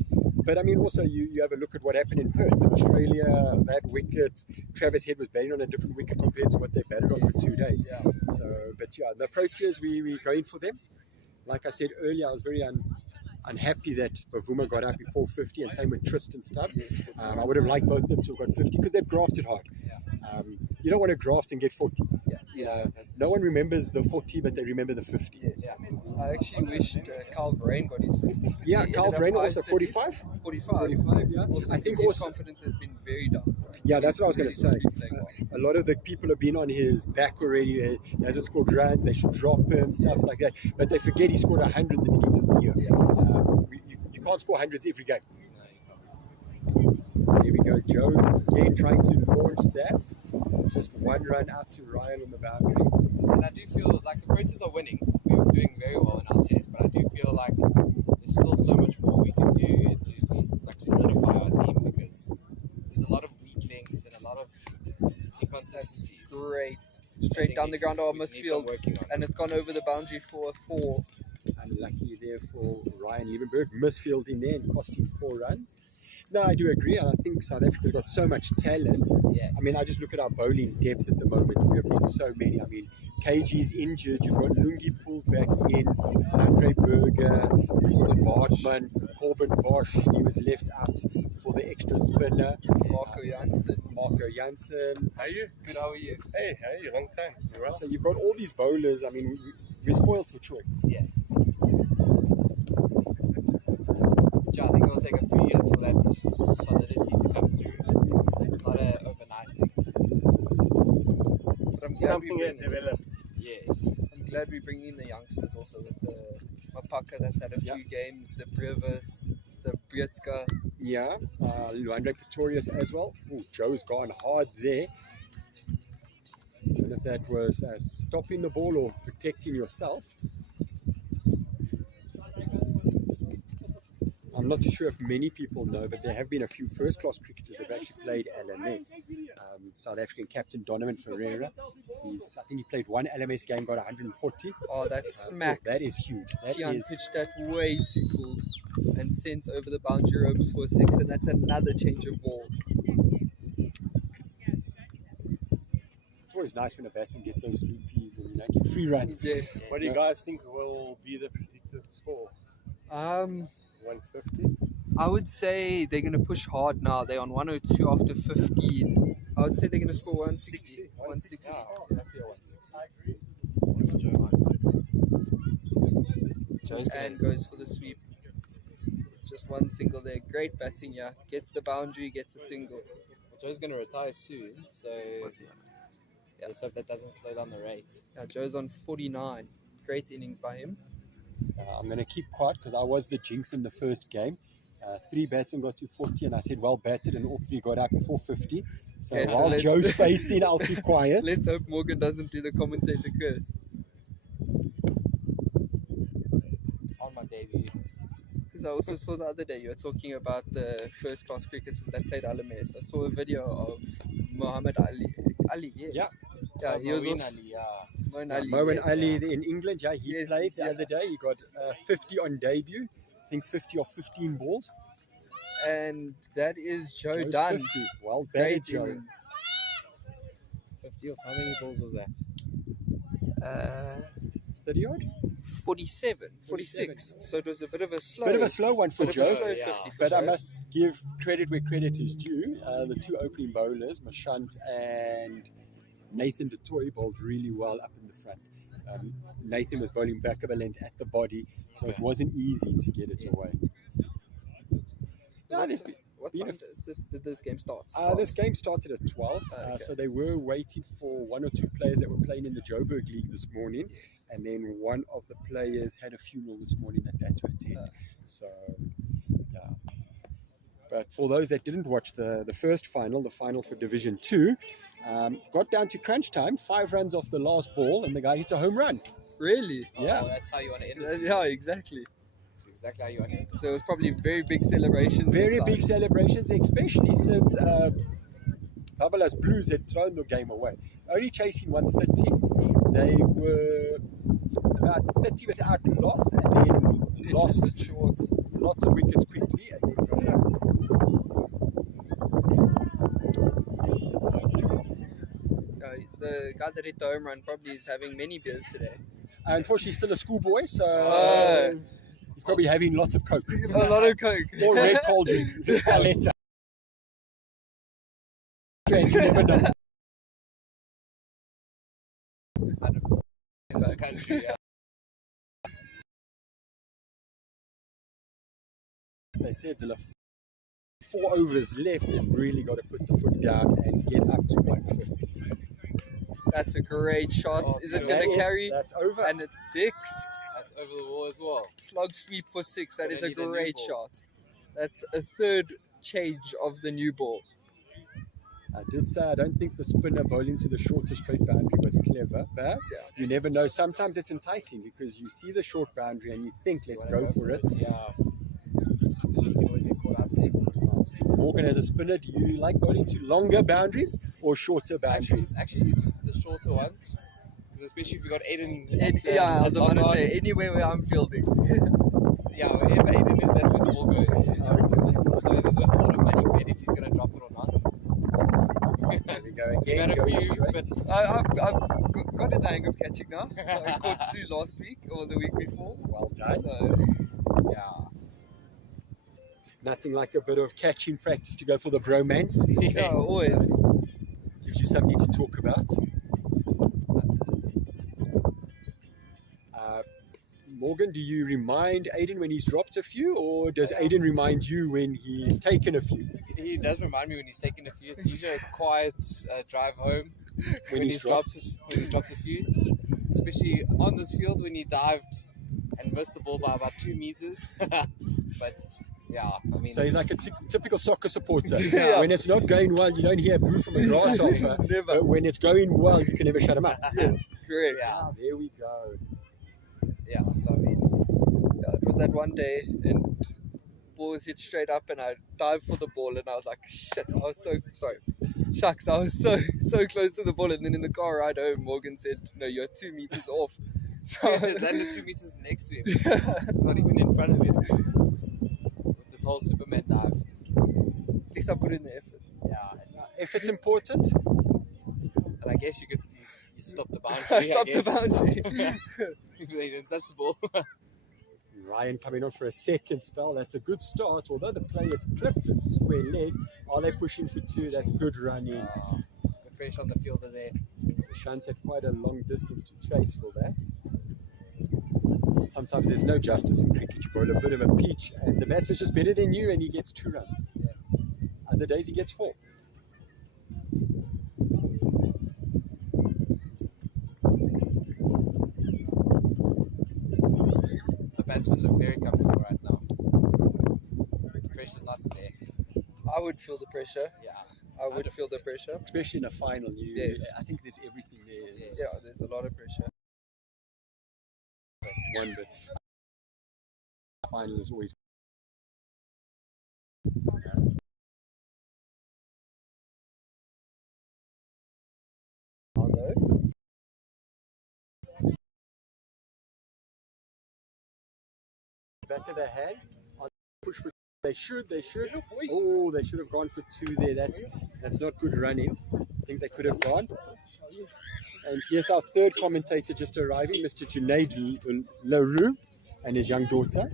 But I mean, also you have a look at what happened in Perth in Australia. That wicket, Travis Head was batting on a different wicket compared to what they batted on for 2 days. Yeah. So, but yeah, the Proteas, we going for them. Like I said earlier, I was very unhappy that Bavuma got out before 50, and same with Tristan Stubbs. I would have liked both of them to have got 50 because they've grafted hard. You don't want to graft and get 40. Yeah. No one remembers the 40, but they remember the 50. Yeah. I actually wished Carl Verheyen got his 50. Yeah, He Carl ended up Verheyen high also 30s. 45. 45, yeah. Also, I think his also, confidence has been very down. yeah, that's what I was going to say. Really playing well. A lot of the people have been on his back already. He hasn't scored runs. They should drop him, stuff like that. But they forget he scored 100 in the beginning of the year. You can't score hundreds every game. Here we go, Joe again trying to launch that. Just one run out to Ryan on the boundary. And I do feel like the Proteas are winning. We're doing very well in our test, but I do feel like there's still so much more we can do to like solidify our team, because there's a lot of weak links and a lot of inconsistencies. Great. Straight down the ground of midfield, and it's gone over the boundary for a 4. Unlucky there for Ryan Liebenberg, misfielding there and costing 4 runs. No, I do agree. I think South Africa's got so much talent. Yeah. I mean, I just look at our bowling depth at the moment. We've got so many. I mean, KG's injured. You've got Lungi pulled back in. Andre Berger. You've got Bartman. Corbin Bosch. He was left out for the extra spinner. Marco Jansen. How are you? Good, how are you? Hey, long time. You well? So you've got all these bowlers. I mean, we're spoiled for choice. Yeah. I think it will take a few years for that solidity to come through. It's not an overnight thing. something that develops. Yes. I'm glad we bring in the youngsters also with the Mapaka that's had a few games, the Brevis, the Brietska. Yeah, Luandre Pretorius as well. Oh, Joe's gone hard there. I don't know if that was stopping the ball or protecting yourself. I'm not too sure if many people know, but there have been a few first-class cricketers that have actually played LMS. South African captain Donovan Ferreira. I think he played one LMS game, got 140. Oh, that's smacked. That is huge. Tian pitched that way too full and sent over the boundary ropes for 6, and that's another change of ball. It's always nice when a batsman gets those loopies and get free runs. Yes. What do you guys think will be the predicted score? 150? I would say they're going to push hard now. They're on 102 after 15. I would say they're going to score 160. 160. And goes for the sweep. Just one single there. Great batting here. Gets the boundary, gets a single. Joe's going to retire soon, so let's hope that doesn't slow down the rate. Yeah, Joe's on 49. Great innings by him. I'm going to keep quiet because I was the jinx in the first game. 3 batsmen got to 40 and I said well batted, and all 3 got out before 50. So Okay, while so Joe's facing, I'll keep quiet. Let's hope Morgan doesn't do the commentator curse. On my debut. Because I also saw the other day you were talking about the first class cricketers that played LMS. I saw a video of Muhammad Ali. Yes. Yeah, he was Moeen also Ali, Moeen Ali. Moeen yes. Ali in England, he Yes, played the other day. He got 50 on debut. I think 50 or 15 balls. And that is Joe Joe's Dunn. 50. Well Great batted, Joe. innings. 50 of how many balls was that? 30 odd? 47, 46. So it was a bit of a slow. Bit of a slow one for bit of a Joe. slow Yeah. 50 for But I Joe. must give credit where credit is due. The 2 opening bowlers, Mashant and Nathan Detoy, bowled really well up in the front. Nathan was bowling back of a length at the body, so it wasn't easy to get it away. What there's time been a- did this game start? This game started at 12, Okay. so they were waiting for 1 or 2 players that were playing in the Joburg League this morning, and then one of the players had a funeral this morning that they had to attend. So, yeah. But for those that didn't watch the first final, the final for Division 2, got down to crunch time, 5 runs off the last ball, and the guy hits a home run. Really? Yeah. Oh, that's how you want to end it. Yeah, exactly. That's exactly how you want to end it. So it was probably very big celebrations. Very this big side. celebrations, especially since Babala's Blues had thrown the game away. Only chasing 130. They were about 30 without loss, and then Pitches lost it short. lots of wickets quickly, and then got up. The guy that hit the home run probably is having many beers today. Unfortunately, still a schoolboy, so Oh. he's probably having lots of coke A lot of coke. or red cold drink. His paletta. You never know. 100% in this country, yeah. They said there are 4 overs left. They've really got to put the foot down and get up to 150. That's a great shot. Oh, Is it that going to is- carry? That's over. And it's 6. That's over the wall as well. Slug sweep for 6. That So is they a need a new great ball. shot. That's a 3rd change of the new ball. I did say I don't think the spinner bowling to the shorter straight boundary was clever, but you never know. Sometimes it's enticing because you see the short boundary and you think, let's You wanna go for it. Yeah. And you can always get caught out there. Morgan, as a spinner, do you like bowling to longer boundaries or shorter boundaries? Actually, the shorter ones. Because especially if you got Aiden. Yeah, I was at about to long say, on. anywhere where I'm fielding. Yeah, wherever Aiden is, that's where the ball goes. So there's worth a lot of money bet if he's going to drop it or not. There we go We've again. had a Going few, straight. but I've got a hang of catching now. I caught 2 last week or the week before. Well done. So, yeah. Nothing like a bit of catching practice to go for the bromance. yeah, always. Gives you something to talk about. Morgan, do you remind Aiden when he's dropped a few, or does Aiden remind you when he's taken a few? He does remind me when he's taking a few. It's usually a quiet drive home when he's dropped a few. Especially on this field when he dived and missed the ball by about 2 meters. But yeah, I mean. So he's like a typical soccer supporter. Yeah. When it's not going well, you don't hear a boo from a grasshopper. Never. But when it's going well, you can never shut him up. Yes, correct. Yeah, There we go. yeah. So I mean, Yeah, it was that one day and ball was hit straight up and I dived for the ball and I was like, shit, I was so sorry. Shucks, I was so close to the ball, and then in the car ride home Morgan said, no, you're 2 meters off. So it landed 2 meters next to him, not even in front of him. With this whole Superman dive. at least I put in the effort. Yeah, If it's important, and I guess you stopped the boundary. I stopped the boundary. They didn't touch the ball. Ryan coming on for a second spell. That's a good start. Although the players clipped it to square leg, are they pushing for 2? That's good running. Good pressure on the fielder there. Shant's had quite a long distance to chase for that. Sometimes there's no justice in cricket. You bowl a bit of a peach and the batsman's just better than you and he gets 2 runs. Yeah. Other days he gets 4. The batsmen look very comfortable right now. The pressure's not there. I would feel the pressure. Yeah. I would feel the 100%. pressure. Especially in a final. Yes. I think there's everything there. Yes. Yeah, there's a lot of pressure. That's one bit. Final is always. Although, Back of the hand. Push for. They should. Oh, they should have gone for 2 there. That's not good running. I think they could have gone. And here's our third commentator just arriving, Mr. Junaid LaRue and his young daughter.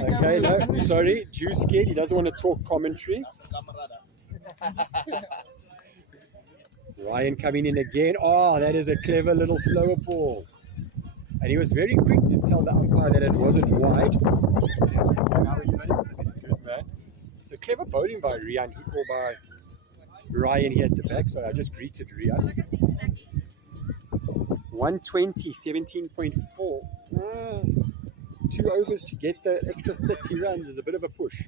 Okay, no, sorry, Drew's scared. He doesn't want to talk commentary. Ryan coming in again. Oh, that is a clever little slower ball. And he was very quick to tell the umpire that it wasn't wide. Good man. So clever bowling by Ryan or by Ryan here at the back. So I just greeted Ryan. 120, 17.4. 2 overs to get the extra 30 runs is a bit of a push.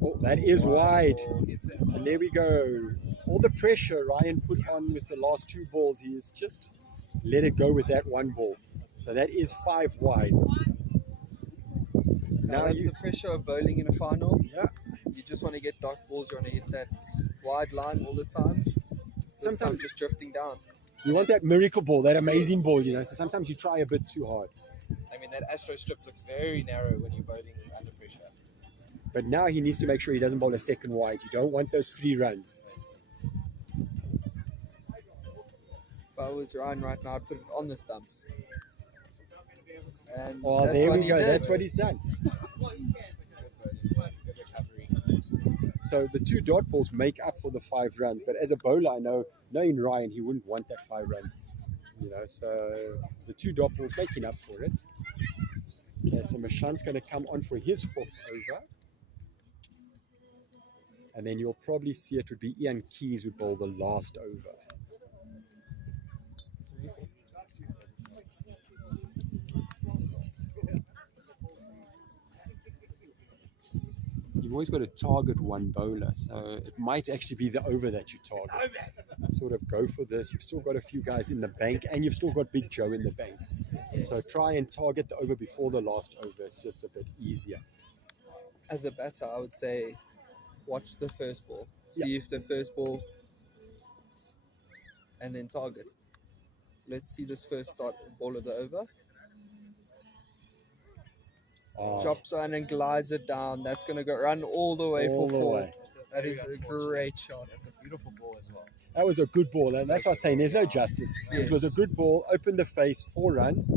Oh, that is wide. And there we go. All the pressure Ryan put on with the last 2 balls, he has just let it go with that 1 ball. So that is 5 wides. now that's the pressure of bowling in a final. Yeah. You just want to get dark balls, you want to hit that wide line all the time. Sometimes just drifting down. You want that miracle ball, that amazing ball, you know. So sometimes you try a bit too hard. I mean, that Astro strip looks very narrow when you're bowling under pressure. But now he needs to make sure he doesn't bowl a second wide. You don't want those 3 runs. If I was Ryan right now, I'd put it on the stumps. And Oh, there we go. That's what he's done. Good recovery. So the 2 dot balls make up for the 5 runs. But as a bowler, I know, knowing Ryan, he wouldn't want that 5 runs. You know, so the 2 dot balls making up for it. Okay, so Mashant's going to come on for his 4th over. And then you'll probably see it would be Ian Keys would bowl the last over. You've always got to target one bowler, so it might actually be the over that you target. Sort of go for this. You've still got a few guys in the bank, and you've still got Big Joe in the bank. So try and target the over before the last over. It's just a bit easier. As a batter, I would say watch the first ball. See if the first ball, and then target. So let's see this first ball of the over. Drops on and glides it down. That's going to go run all the way All for the 4. way. That is a great shot. That's a beautiful ball as well. That was a good ball, and that's what I was saying. There's no justice. It was a good ball. Opened the face, 4 runs.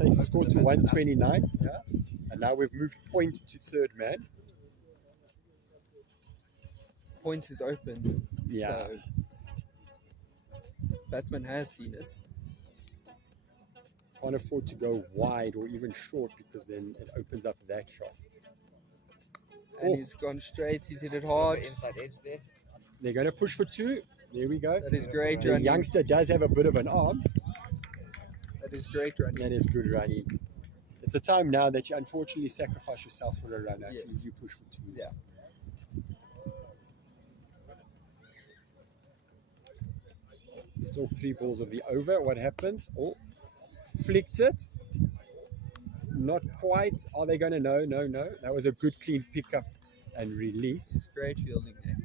Takes the score to 129. Yeah. And now we've moved point to 3rd man. Point is open. Yeah. So batsman has seen it. Can't afford to go wide or even short because then it opens up that shot. And he's gone straight. He's hit it hard. Inside edge there. They're going to push for 2. There we go. That is great The running. youngster does have a bit of an arm. That is great running. That is good running. It's the time now that you unfortunately sacrifice yourself for a run. Actually, Yes. you push for 2. Yeah. Still 3 balls of the over. What happens? Oh, flicked it. Not quite. Are they going to know? No, no. That was a good clean pickup and release. It's great fielding there.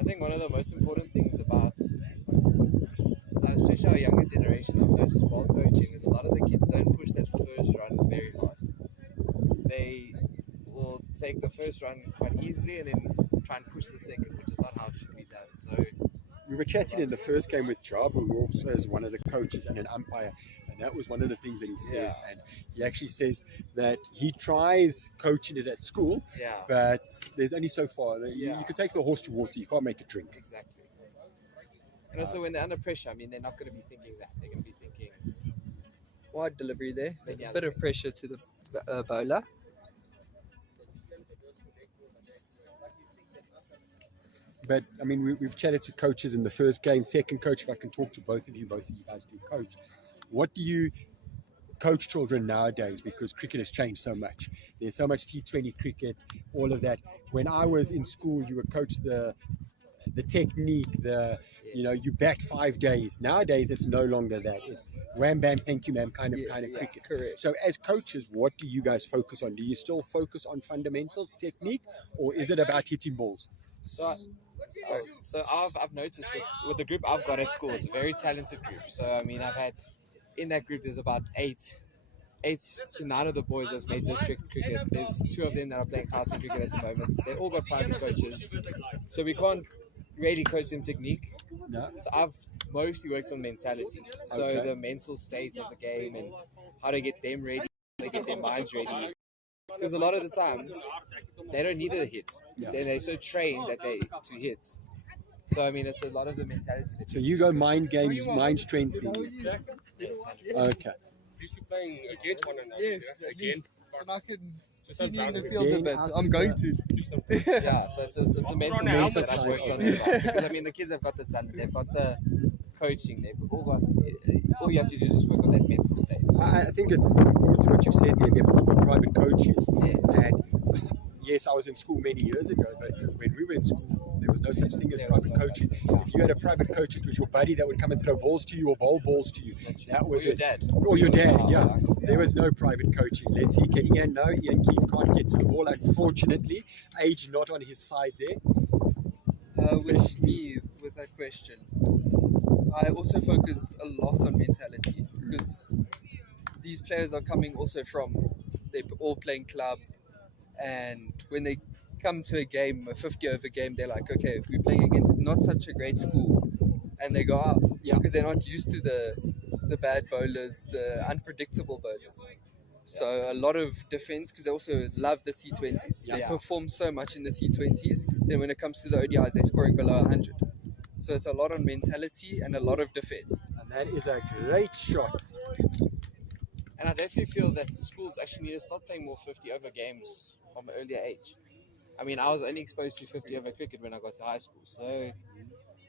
I think one of the most important things about, especially our younger generation, I've noticed while coaching, is a lot of the kids don't push that first run very hard. They will take the first run quite easily and then try and push the second, which is not how it should be done. So We were chatting in the first game with Job, who also is one of the coaches and an umpire, and that was one of the things that he says. Yeah. And he actually says that he tries coaching it at school, yeah, but there's only so far. Yeah. You can take the horse to water, you can't make it drink. exactly. And also when they're under pressure, I mean, they're not going to be thinking that. They're going to be thinking, Wide delivery there. Yeah. A bit of pressure to the bowler. But I mean, we've chatted to coaches in the first game, second coach. If I can talk to both of you guys do coach. What do you coach children nowadays? Because cricket has changed so much. There's so much T20 cricket, all of that. When I was in school, you would coach the technique, you bat 5 days. Nowadays, it's no longer that. It's wham bam, thank you, ma'am, kind of cricket. Correct. So as coaches, what do you guys focus on? Do you still focus on fundamentals, technique, or is it about hitting balls? So I've noticed with the group I've got at school, it's a very talented group. So I mean, I've had in that group there's about eight to 9 of the boys that's made district cricket. There's 2 of them that are playing county cricket at the moment. So they all got private coaches, so we can't really coach them technique. No. So I've mostly worked on mentality. So Okay. the mental state of the game and how to get them ready, how to get their minds ready. Because a lot of the times they don't need a hit. Yeah. They're so trained that they to hit. So I mean, it's a lot of the mentality. That So you go mind games, mind strength. Okay. These two playing against one another. Yes, yeah? at least. Again. So I can Just don't continue in the bounce field a Again, bit. out I'm to going the- to. Please don't. Yeah, so it's the mental Mental side that I've side. worked on as well. Because I mean, the kids have got the talent, they've got the coaching, they've all got. All you have to do is just work on that mental state. I think it's important what you've said there. They've all got private coaches. Yes. And yes, I was in school many years ago, but when we were in school, there was no such thing as There was private no such coaching. thing, yeah. If you had a private coach, it was your buddy that would come and throw balls to you or bowl balls to you. That was or your it. dad. Or your dad, Oh, yeah. There was no private coaching. Let's see, can Ian know? Ian Keys can't get to the ball, unfortunately. Age not on his side there. With me, with that question, I also focused a lot on mentality because these players are coming also from, they're all playing club, and when they come to a game, a 50-over game, they're like, okay, we're playing against not such a great school, and they go out because they're not used to the bad bowlers, the unpredictable bowlers. So a lot of defense, because they also love the T20s. They Yeah. perform so much in the T20s. Then when it comes to the ODIs, they're scoring below 100. So it's a lot on mentality and a lot of defense. And that is a great shot. And I definitely feel that schools actually need to start playing more 50-over games from an earlier age. I mean, I was only exposed to 50-over cricket when I got to high school. So,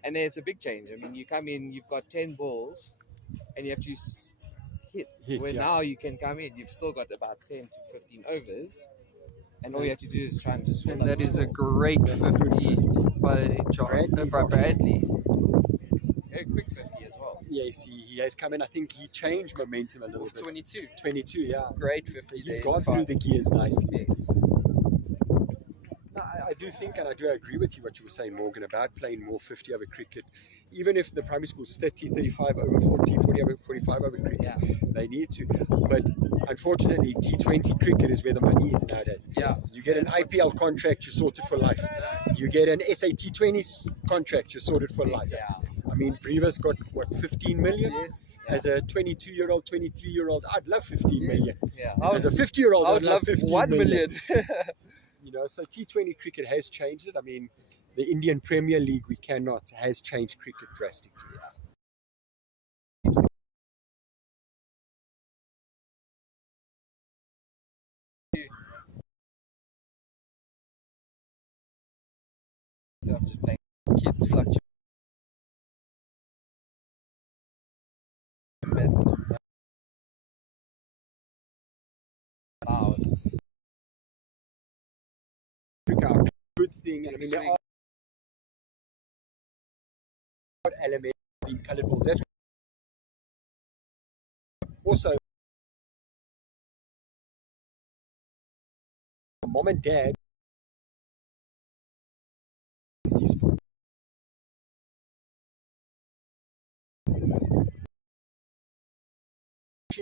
and there's a big change. I mean, you come in, you've got 10 balls, and you have to hit. Where yeah. now you can come in, you've still got about 10 to 15 overs, and all you have to do is try and just. And that is a great 50 by Bradley. A quick 50 as well. Yes, he has come in. I think he changed momentum a little With bit. 22. 22, yeah. Great 50 He's there. gone through the gears nicely. Yes. No, I do think, and I do agree with you what you were saying, Morgan, about playing more 50 over cricket. Even if the primary school's 30, 35 over 40, 40 over 45 over cricket, Yeah. they need to. But unfortunately, T20 cricket is where the money is nowadays. Yeah. You get an IPL contract, you're sorted for life. You get an SAT20 contract, you're sorted for life. Yeah. I mean, Brevis got, what, 15 million? Yes. As a 22-year-old, 23-year-old, I'd love 15 million. Yeah. As a 50-year-old, I would love 15 1 million. You know, so T20 cricket has changed it. I mean, the Indian Premier League, we cannot, has changed cricket drastically. So I'm just playing. Kids fluctuate. Loud. It's Africa, good thing. I mean, there Swing. are elements in coloured balls. That's also mom and dad.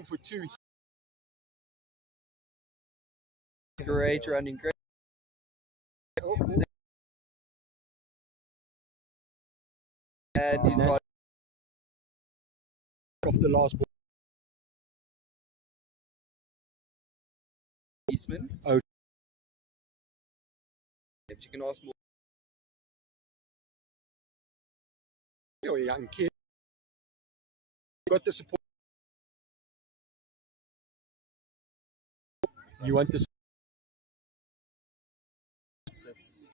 For two. Great running, great. And he's got Off the last ball. Eastman. Oh. If you can ask more. You're a young kid. Got the support. You want this? it's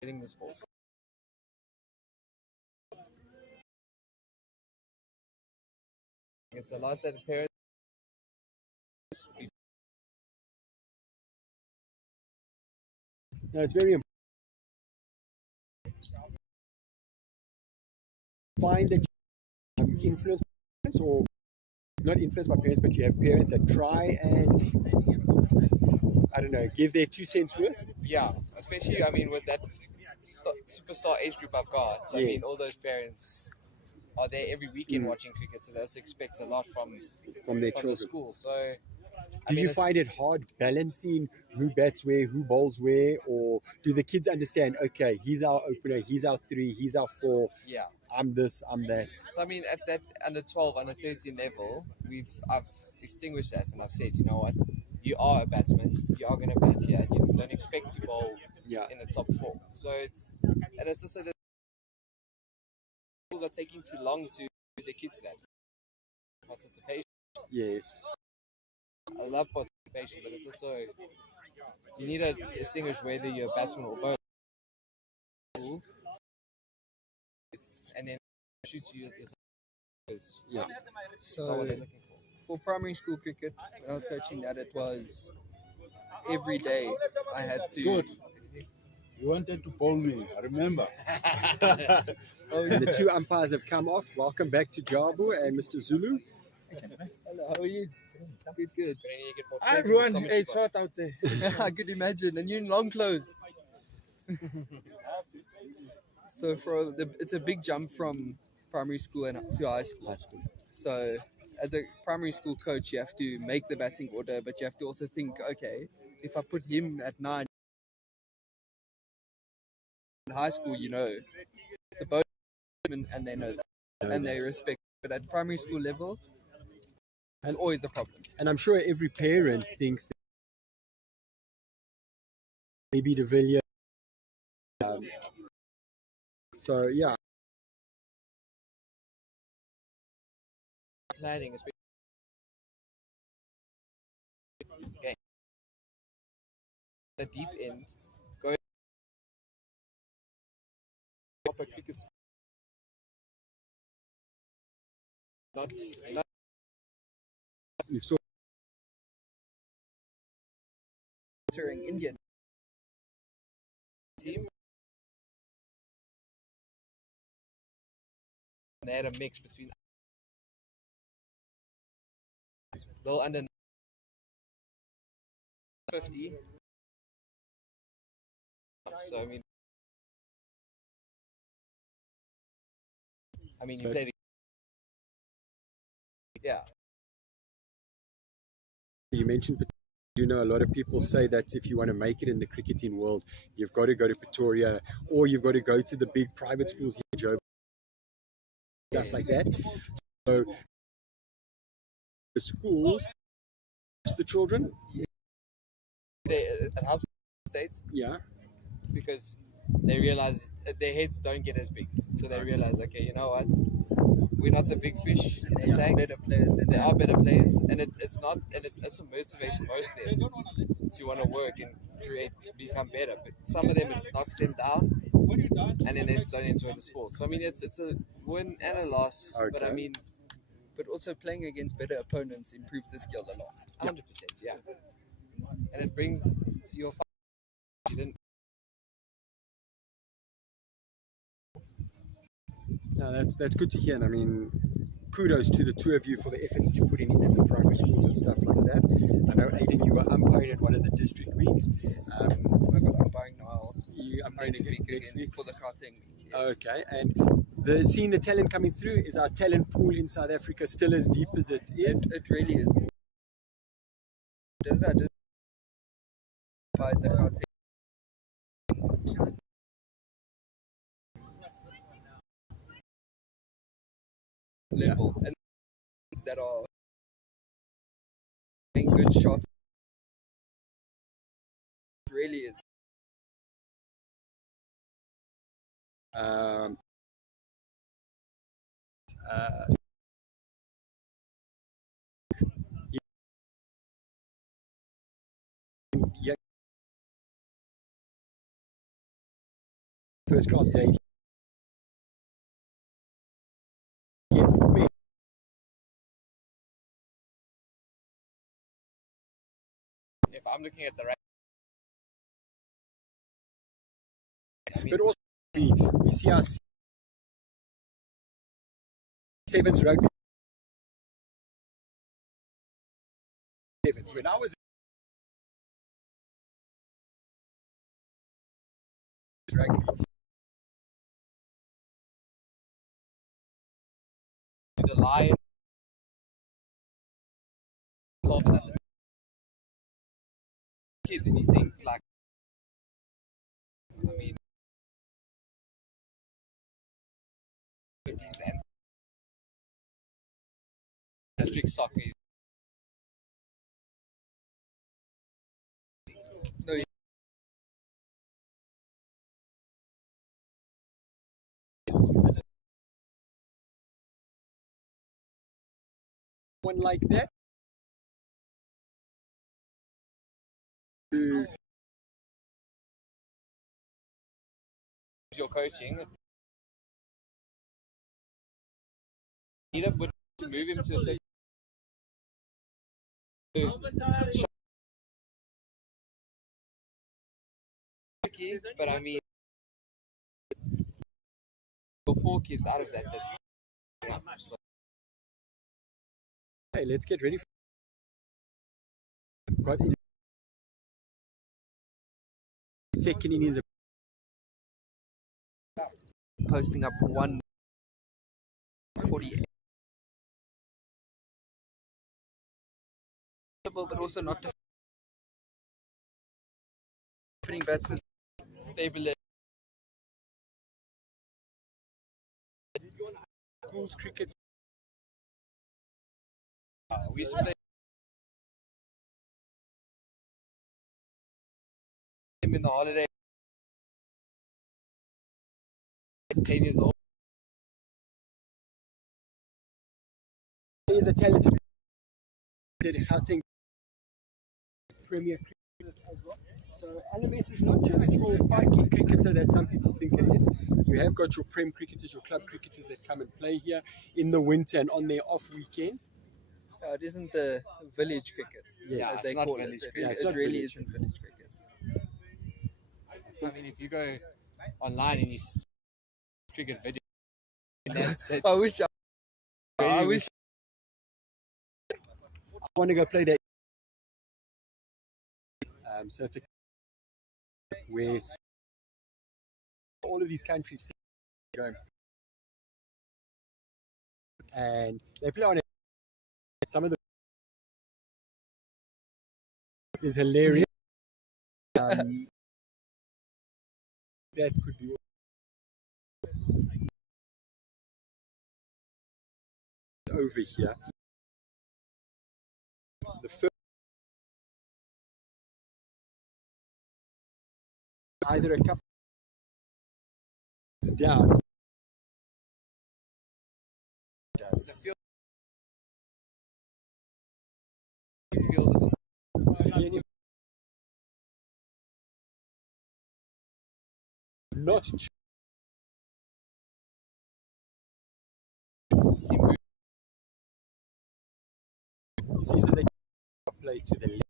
getting the sport. It's a lot that parents No, it's very important. Find that you influence parents, or not influenced by parents, but you have parents that try and, I don't know, give their 2 cents worth. Yeah, especially I mean with that superstar age group I've got. So, I mean, Yes. all those parents are there every weekend watching cricket, so they also expect a lot from From their the children. school. So, Do you find it hard balancing who bats where, who bowls where, or do the kids understand, okay, he's our opener, he's our 3, he's our 4, Yeah. I'm this, I'm that? So I mean, at that under 12, under 13 level, I've distinguished that, and I've said, you know what, you are a batsman, you are going to bat here, and you don't expect to bowl Yeah. in the top 4. So it's also that schools are taking too long to use their kids to that participation. Yes. I love participation, but it's also you need to distinguish whether you're a batsman or bowler, and then shoot you yourself. Yeah. So what they're looking for. For primary school cricket, when I was coaching that, it was every day I had to. Good. You wanted to bowl me, I remember. And the 2 umpires have come off. Welcome back to Jabu and Mr. Zulu. Hello, how are you? Good, good. Hi everyone, hey, it's hot out there. I could imagine, and you're in long clothes. So it's a big jump from primary school and to high school. High school. So as a primary school coach, you have to make the batting order, but you have to also think, okay, if I put him at 9 in high school, you know, the both and they know that and they respect. But at primary school level, it's always a problem. And I'm sure every parent thinks that maybe de Villiers. So yeah, planning, especially okay. The deep end, go proper cricket. Not we've saw Touring Indian team. They had a mix between little under 50. So I mean, you played. Yeah. you mentioned, you know, a lot of people say that if you want to make it in the cricketing world, you've got to go to Pretoria, or you've got to go to the big private schools here, Joe, stuff like that. So the schools, the children, It helps States Yeah. because they realize their heads don't get as big. So they realize, okay, you know what? We're not the big fish in the There's tank. better players than There them. are better players, and it's not, and it also motivates most of them to want to work and become better. But some of them it knocks them down, and then they don't enjoy the sport. So I mean, it's a win and a loss. But I Okay. mean, But also playing against better opponents improves the skill a lot. 100%, yeah. And it brings your you didn't No, that's good to hear. And I mean, kudos to the two of you for the effort that you put in the primary schools and stuff like that. I know, Aiden, you were umpiring at one of the district weeks. I got umpiring now. You umpiring Next week next again week. for the Gauteng league. Yes. Okay, and seeing the talent coming through, is our talent pool in South Africa still as deep as it is? It really is. I did by the Gauteng level and that are making good shots. It really is. Um, yeah, first class day. It's me. if I'm looking at the right. I mean, But also we see our sevens rugby. Sevens. When I was rugby, the Lion, 12 and under kids, and you think like, I mean, 15s and district soccer. No, one like that. To Your coaching, either would move him to a second. But I mean, for 4 kids out of that, that's not much. So hey, let's get ready. Got second innings. posting up 148. But also not defending batsmen. stable. Schools cricket. We used to play him in the holiday. 10 years old. Is a talented Gauteng Premier cricketer as well. So LMS is not just your parky cricketer that some people think it is. You have got your Prem cricketers, your club cricketers that come and play here in the winter and on their off weekends. It isn't the village cricket, Yeah, as it's they not call village it. cricket. It's It not really village. isn't village cricket. I mean, if you go online and you cricket video, that's it. I wish I Very wish I want to go play that. So it's a where all of these countries go and they play on it. Some of the is hilarious. That could be over here. The first either a couple down. The field is Again, not too you see, so they play to the left.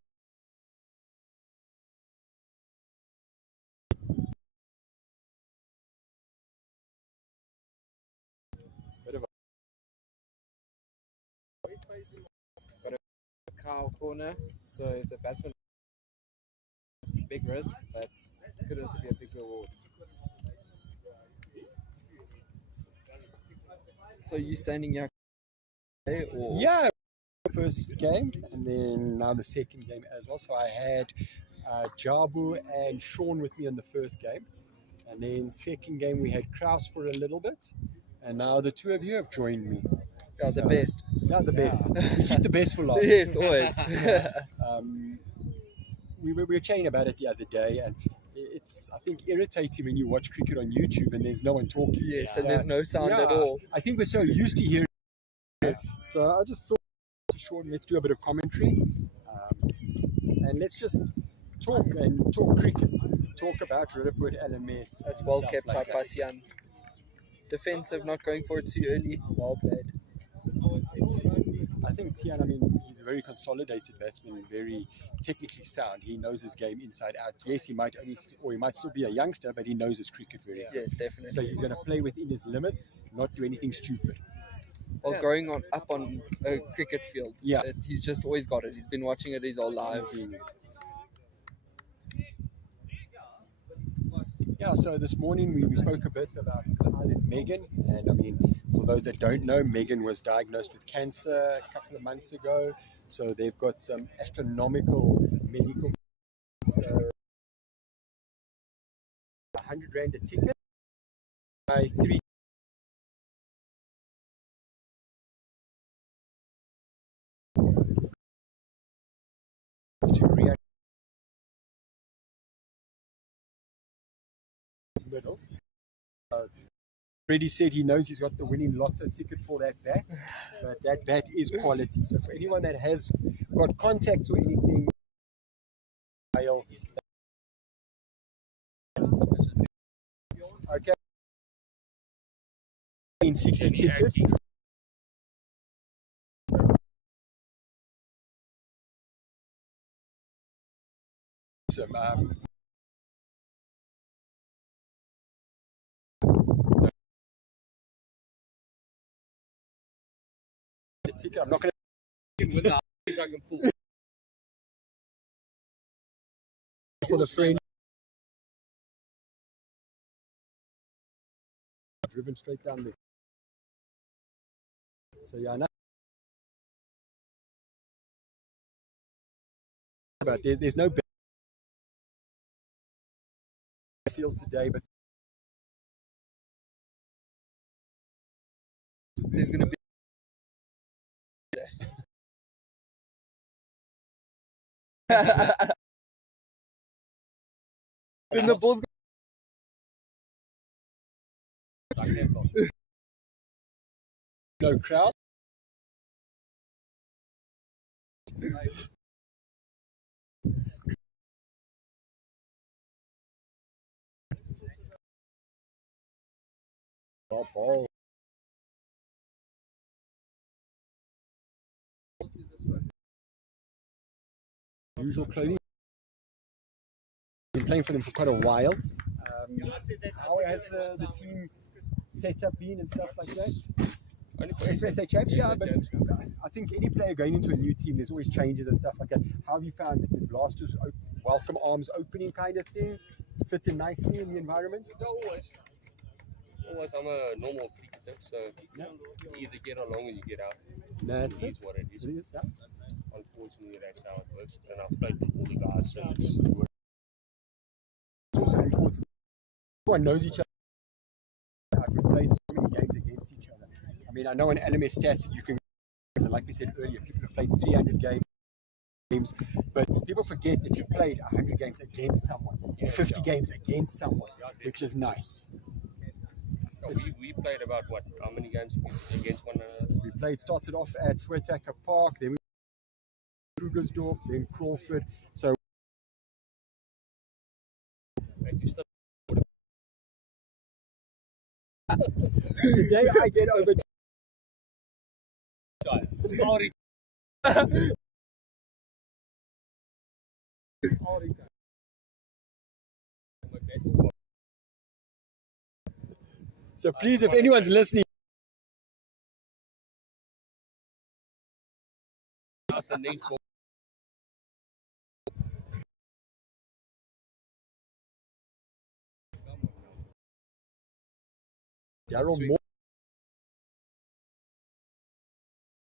Bit of a cow corner, so the batsman it's a big risk, but could also be a big reward. So you standing here? Or Yeah, first game, and then now the second game as well. So I had Jabu and Sean with me in the first game, and then second game we had Kraus for a little bit, and now the two of you have joined me. yeah, the best. Yeah, the best. We keep the best for last. Yes, always. We were chatting about it the other day, and it's, I think, irritating when you watch cricket on YouTube and there's no one talking. Yes, and there's no sound at all. I think we're so used to hearing it. So I just thought, Sean, let's do a bit of commentary, and let's just talk cricket, talk about Roodepoort LMS. That's and well stuff kept like out that. by Tian. Defensive, not going for it too early. Well played. I think Tian, he's a very consolidated batsman, very technically sound. He knows his game inside out. Yes, he might he might still be a youngster, but he knows his cricket very well. Yes, definitely. So he's going to play within his limits, not do anything stupid. While growing up on a cricket field, Yeah. he's just always got it. He's been watching it his whole life. Yeah, so this morning we spoke a bit about Kyle and Megan, and for those that don't know, Megan was diagnosed with cancer a couple of months ago, so they've got some astronomical medical. So 100 Rand a ticket, by 3 to react medals. Already said he knows he's got the winning lotto ticket for that bat, but that bat is quality. So for anyone that has got contacts or anything, okay, 60 tickets. Awesome. Ticket. I'm not going to for the friend. Driven straight down there. So yeah, but there's no field today, but There's going to be then the ball's no crowd. Ball. Usual clothing. Been playing for them for quite a while. How has the team setup been and stuff like that? Only for SSA chaps, yeah, but I think any player going into a new team, there's always changes and stuff like that. How have you found it? The Blasters welcome arms opening kind of thing? Fit in nicely in the environment? Always. I'm a normal cricketer, so you either get along or you get out. That's It is what it is. It is, yeah. Unfortunately, that's how it works. And I've played with all the guys since. It's also important. Everyone knows each other. We've played so many games against each other. I know on LMS stats that you can, like we said earlier, people have played 300 games. games, but people forget that you've played 100 games against someone, 50 games against someone, which is nice. No, we played about what? How many games against one another? We played, started off at Roodepoort Park, then we Roodepoort, then Crawford. So the day I get over Sorry. So please, if anyone's listening, The next ball. Daryl Moore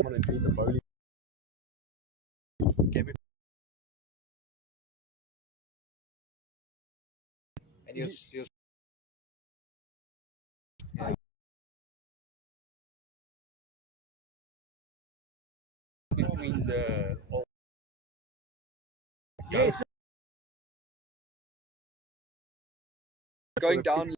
want to beat the bowling. And he was Between the Yes. Going down.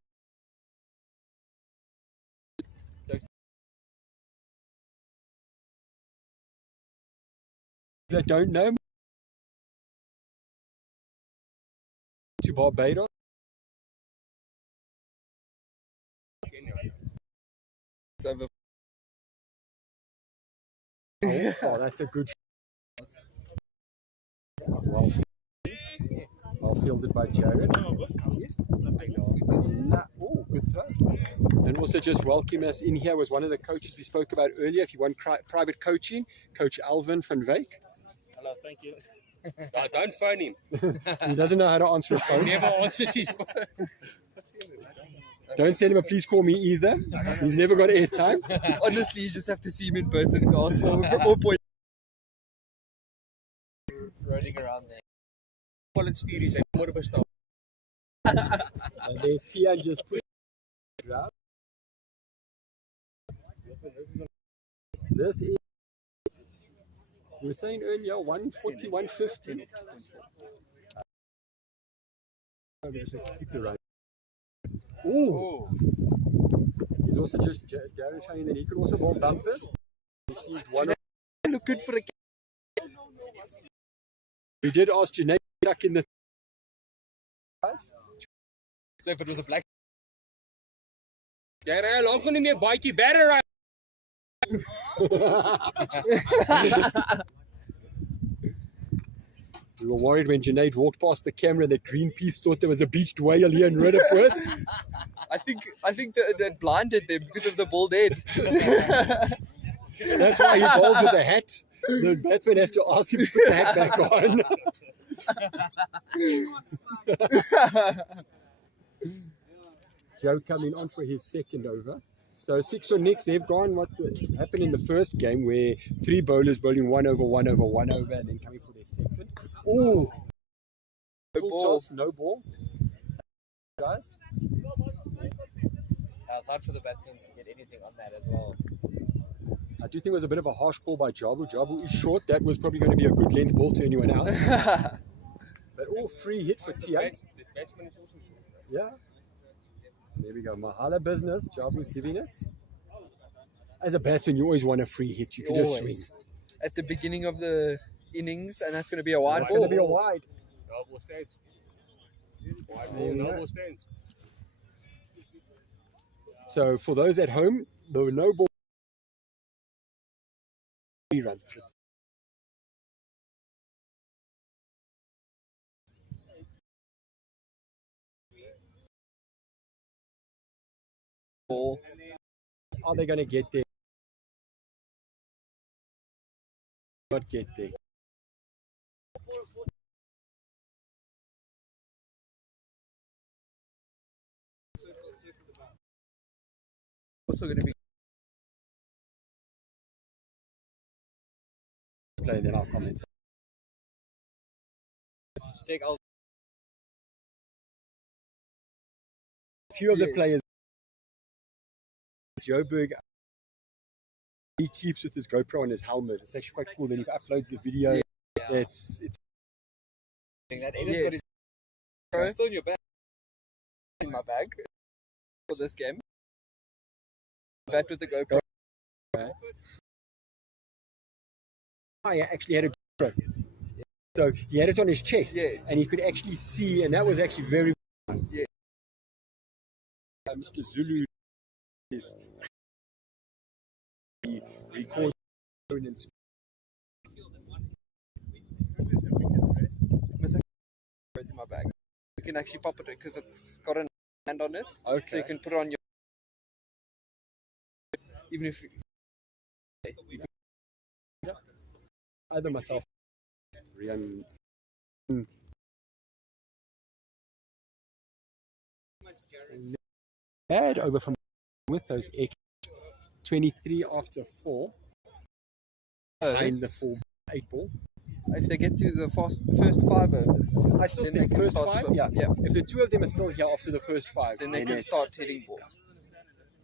That don't know to Barbados. It's over. Oh, that's a good shot. Well fielded by Jared. Oh, good throw. And also just welcome us in here was one of the coaches we spoke about earlier. If you want private coaching, Coach Alvin van Wyk. Hello, thank you. no, don't phone him. He doesn't know how to answer a phone. Never answers his phone. Don't send him a please call me either. He's never got airtime. Honestly, you just have to see him in person to ask for more points. rolling around there. Well, it's theories. I'm more of a stop. And then Tia just put it out. This is, you were saying earlier, 140, 150. Keep the right. Ooh. He's also just Darren showing that he could also bowl bumpers. Received one. Look good for a. We did ask Janae stuck in the. So if it was a black. Ja, ry lank gaan nie meer baadjie better ry. We were worried when Junaid walked past the camera that Greenpeace thought there was a beached whale here in Roodepoort. I think that blinded them because of the bald head. That's why he bowls with a hat. The batsman has to ask him to put the hat back on. Joe coming on for his second over. So 6 or next, they've gone what happened in the first game where 3 bowlers bowling 1 over, 1 over, 1 over, and then coming for their second. Ooh! Full toss, no ball. Guys. It's hard for the batsmen to get anything on that as well. I do think it was a bit of a harsh call by Jabu. Jabu is short. That was probably going to be a good length ball to anyone else. But all free hit for Tia. The batsman is also short. Yeah. There we go. Mahala business. Jabu's giving it. As a batsman, you always want a free hit. You can just swing. At the beginning of the innings, and that's going to be a wide It's ball. going to be a wide. No ball stands. Wide ball, no ball stands. So for those at home, the no ball 3 runs. Ball. Are they going to get there? Not get there. Also going to be. Play, then I'll comment. Take all. A few of the players. Joburg, he keeps with his GoPro on his helmet. It's actually quite cool. Then he uploads the video. Yeah. It's That Yes. Aiden's got his it's still in your bag. In my bag for this game. Back with the GoPro. I actually had a GoPro. So he had it on his chest, Yes. and he could actually see, and that was actually very nice. Yeah. Mr. Zulu is he records in It's in my bag. You can actually pop it because it's got a hand on it. Okay. So you can put it on your. Even if you. either myself, Rian. Bad over from with those 23 after 4 in the 8 ball. If they get through the first 5 overs, I still then think they can first start 5, swim. yeah. Yeah. If the 2 of them are still here after the first 5, Then they can it's- start hitting balls.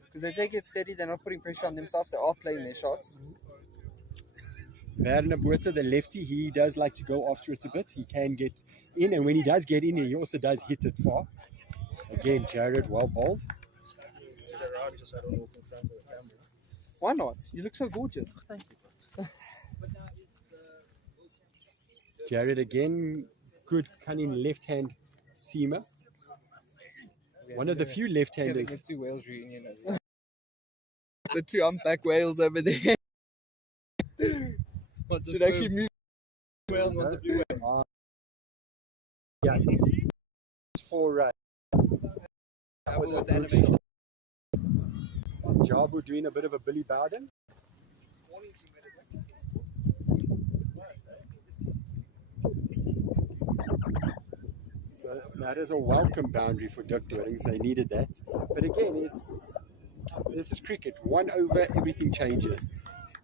Because they take it steady, they're not putting pressure on themselves, they are playing their shots. Roodepoort, the lefty, he does like to go after it a bit. He can get in, and when he does get in, he also does hit it far. Again, Jared, well bowled. Why not? You look so gorgeous. Thank you. Jared again, good cunning left-hand seamer. One of the few Yeah, they left-handers. get 2 Wales reunion over there. The 2 humpback whales over there What's the should sperm actually move. whale? What's a blue whale? Yeah, for That was a with the good animation. Jabu doing a bit of a Billy Bowden. So that is a welcome boundary for Dikdorings. They needed that. But again, this is cricket. 1 over, everything changes.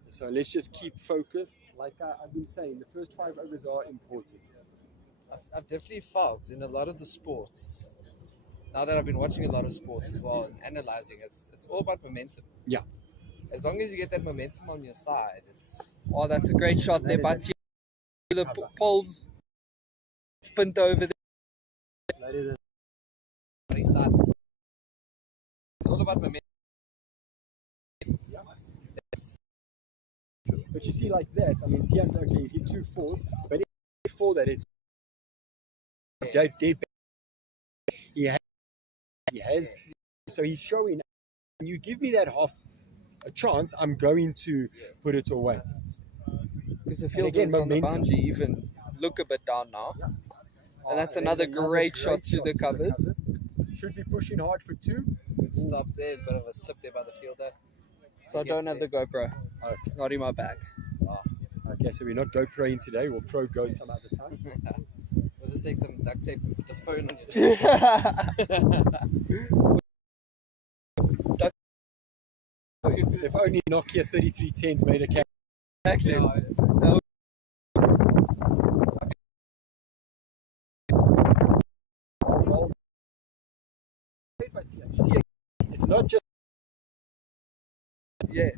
So let's just keep focused. Like I've been saying, the first 5 overs are important. I've definitely felt in a lot of the sports, now that I've been watching a lot of sports as well and analyzing, it's all about momentum. Yeah. As long as you get that momentum on your side, it's Oh, that's a great shot there, That but the poles spint over there. That is pretty start. It's all about momentum. It's, But you see, like that, I mean, Tian's okay, he's hit 2 4s, but before that, it's dead. He has, so he's showing, when you give me that half a chance, I'm going to put it away. Because the And field again, on the momentum. boundary even look a bit down now. And that's another great shot through the covers. Should be pushing hard for 2. good stop there, bit of a slip there by the fielder. So I don't have the GoPro. Oh, it's not in my bag. Okay, so we're not GoProing today, we'll pro go some other time. We'll just take some duct tape and put the phone on your chest. If only Nokia 3310s made a camera. Exactly. No, You see, it's not just Yeah.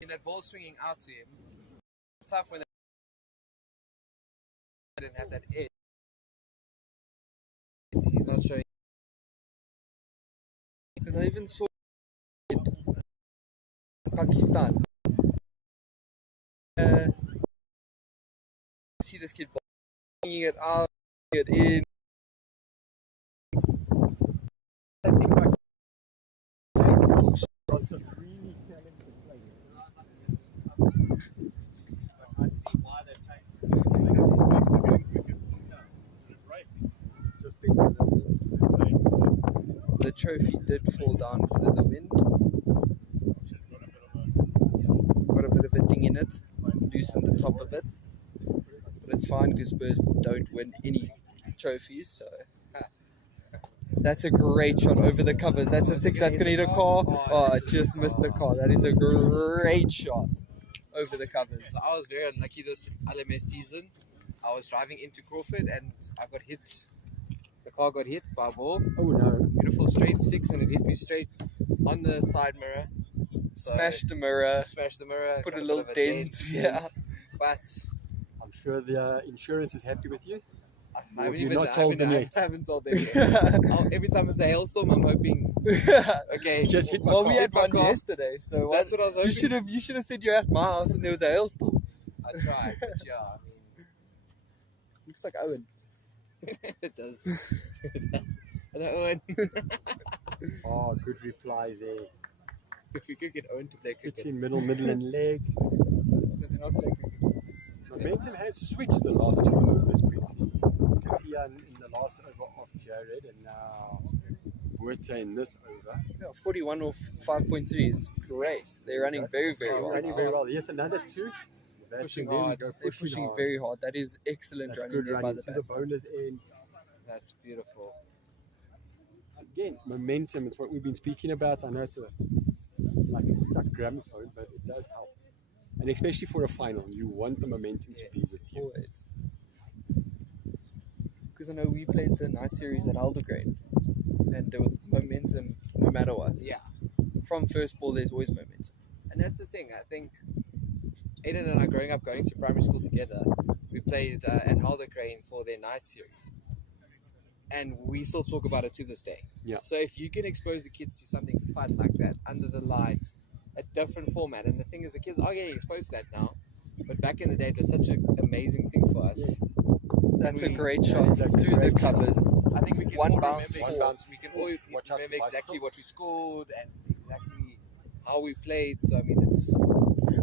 in that ball swinging out to him, it's tough when they didn't have that edge. He's not showing. Because I even saw Pakistan. See this kid bringing it out, it in. I think like lots of really talented players. I see why they're taking Just beats a little bit. The trophy did fall down because of the wind. Got a bit of a ding in it, loosened the top of it. But it's fine because Spurs don't win any trophies, so. That's a great shot over the covers. That's a 6 that's going to hit a car. Oh, I just missed the car. That is a great shot over the covers. So I was very unlucky this LMS season. I was driving into Crawford and I got hit. The car got hit by a ball. Oh no. Beautiful straight 6 and it hit me straight on the side mirror. So Smashed the mirror. smashed the mirror. Put got a bit little of dent, yeah. But I'm sure the insurance is happy with you. I Or haven't you've even not told them yet? I haven't told them yet. Every time it's a hailstorm, I'm hoping. Okay, Just hit my Well, car. we had my one car. yesterday, so That's what I was hoping. you should have said you're at my house and there was a hailstorm. I tried, but yeah, I mean, Looks like Owen. it does. It does. I don't know Oh, good reply there. if you could get Owen to play cricket. Pitching middle, and leg. Does he not play cricket? Momentum has switched the last two overs quickly. Tian in the last over off Jared, and now Buerta in this over. Yeah, 41 or 5.3 is great. They're running very, very well. Running very well. Yes, another two. Pushing There we hard. go, They're pushing hard. very hard. That is excellent That's running good there by running the to the batsman. bowler's end. That's beautiful. Again, momentum. It's what we've been speaking about. I know it's like a stuck gramophone, but it does help. And especially for a final, you want the momentum to be with you. Always. Because I know we played the night series at Aldergreen, and there was momentum no matter what. Yeah, From first ball, there's always momentum. and that's the thing. I think Aiden and I, growing up, going to primary school together, we played at Haldercrane for their night series, and we still talk about it to this day. Yeah. So if you can expose the kids to something fun like that under the lights, a different format, and the thing is, the kids are getting exposed to that now. But back in the day, it was such an amazing thing for us. That's a We- great that shot is a through the great covers. I think we can One all bounce, remember, one bounce. We can all Watch out for remember exactly bicycle. what we scored and exactly how we played. So I mean, it's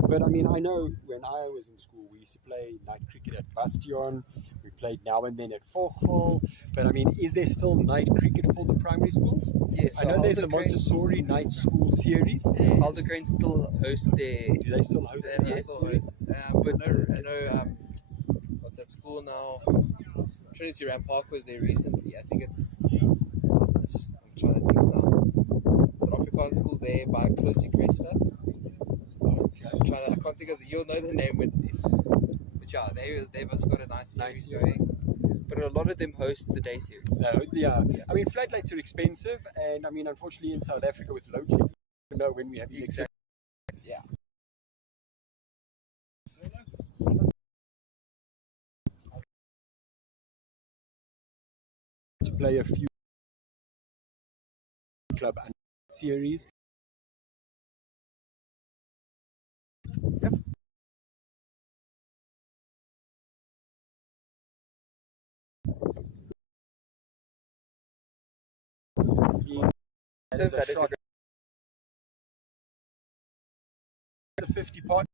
But I mean, I know when I was in school, we used to play night cricket at Bastion. We played now and then at Vogel. But I mean, is there still night cricket for the primary schools? Yes, I know there's the Aldergreen, Montessori night school series. Aldergreen still host their. Do they still host they're that Yes. still series? hosts. But what's that school now? Trinity Ram Park was there recently. I think I'm trying to think now. It's an Afrikaans school there by Closey Cresta. I can't think of you'll know the name, but yeah, they've also got a nice series going. But a lot of them host the day series. Yeah. I mean, floodlights are expensive. And I mean, unfortunately, in South Africa with load shedding, you know, when we have electricity. Yeah. To play a few club series. So that is a the 50 part.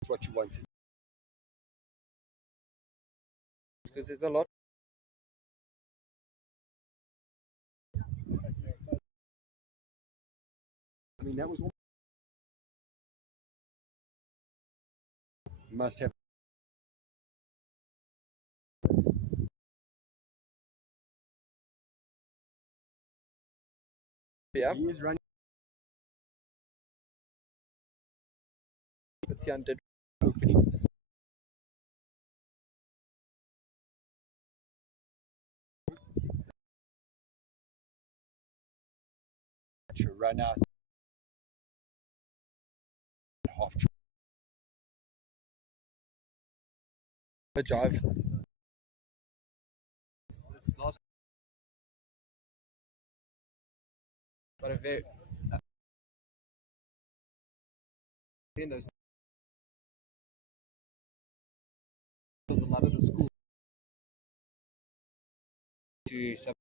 That's what you wanted. because there's a lot. I mean, that was all. Must have. Yeah, He is running but Tian did. opening. To run out. Half. A jive. It's last, but a very in those. There's a lot of the schools to some.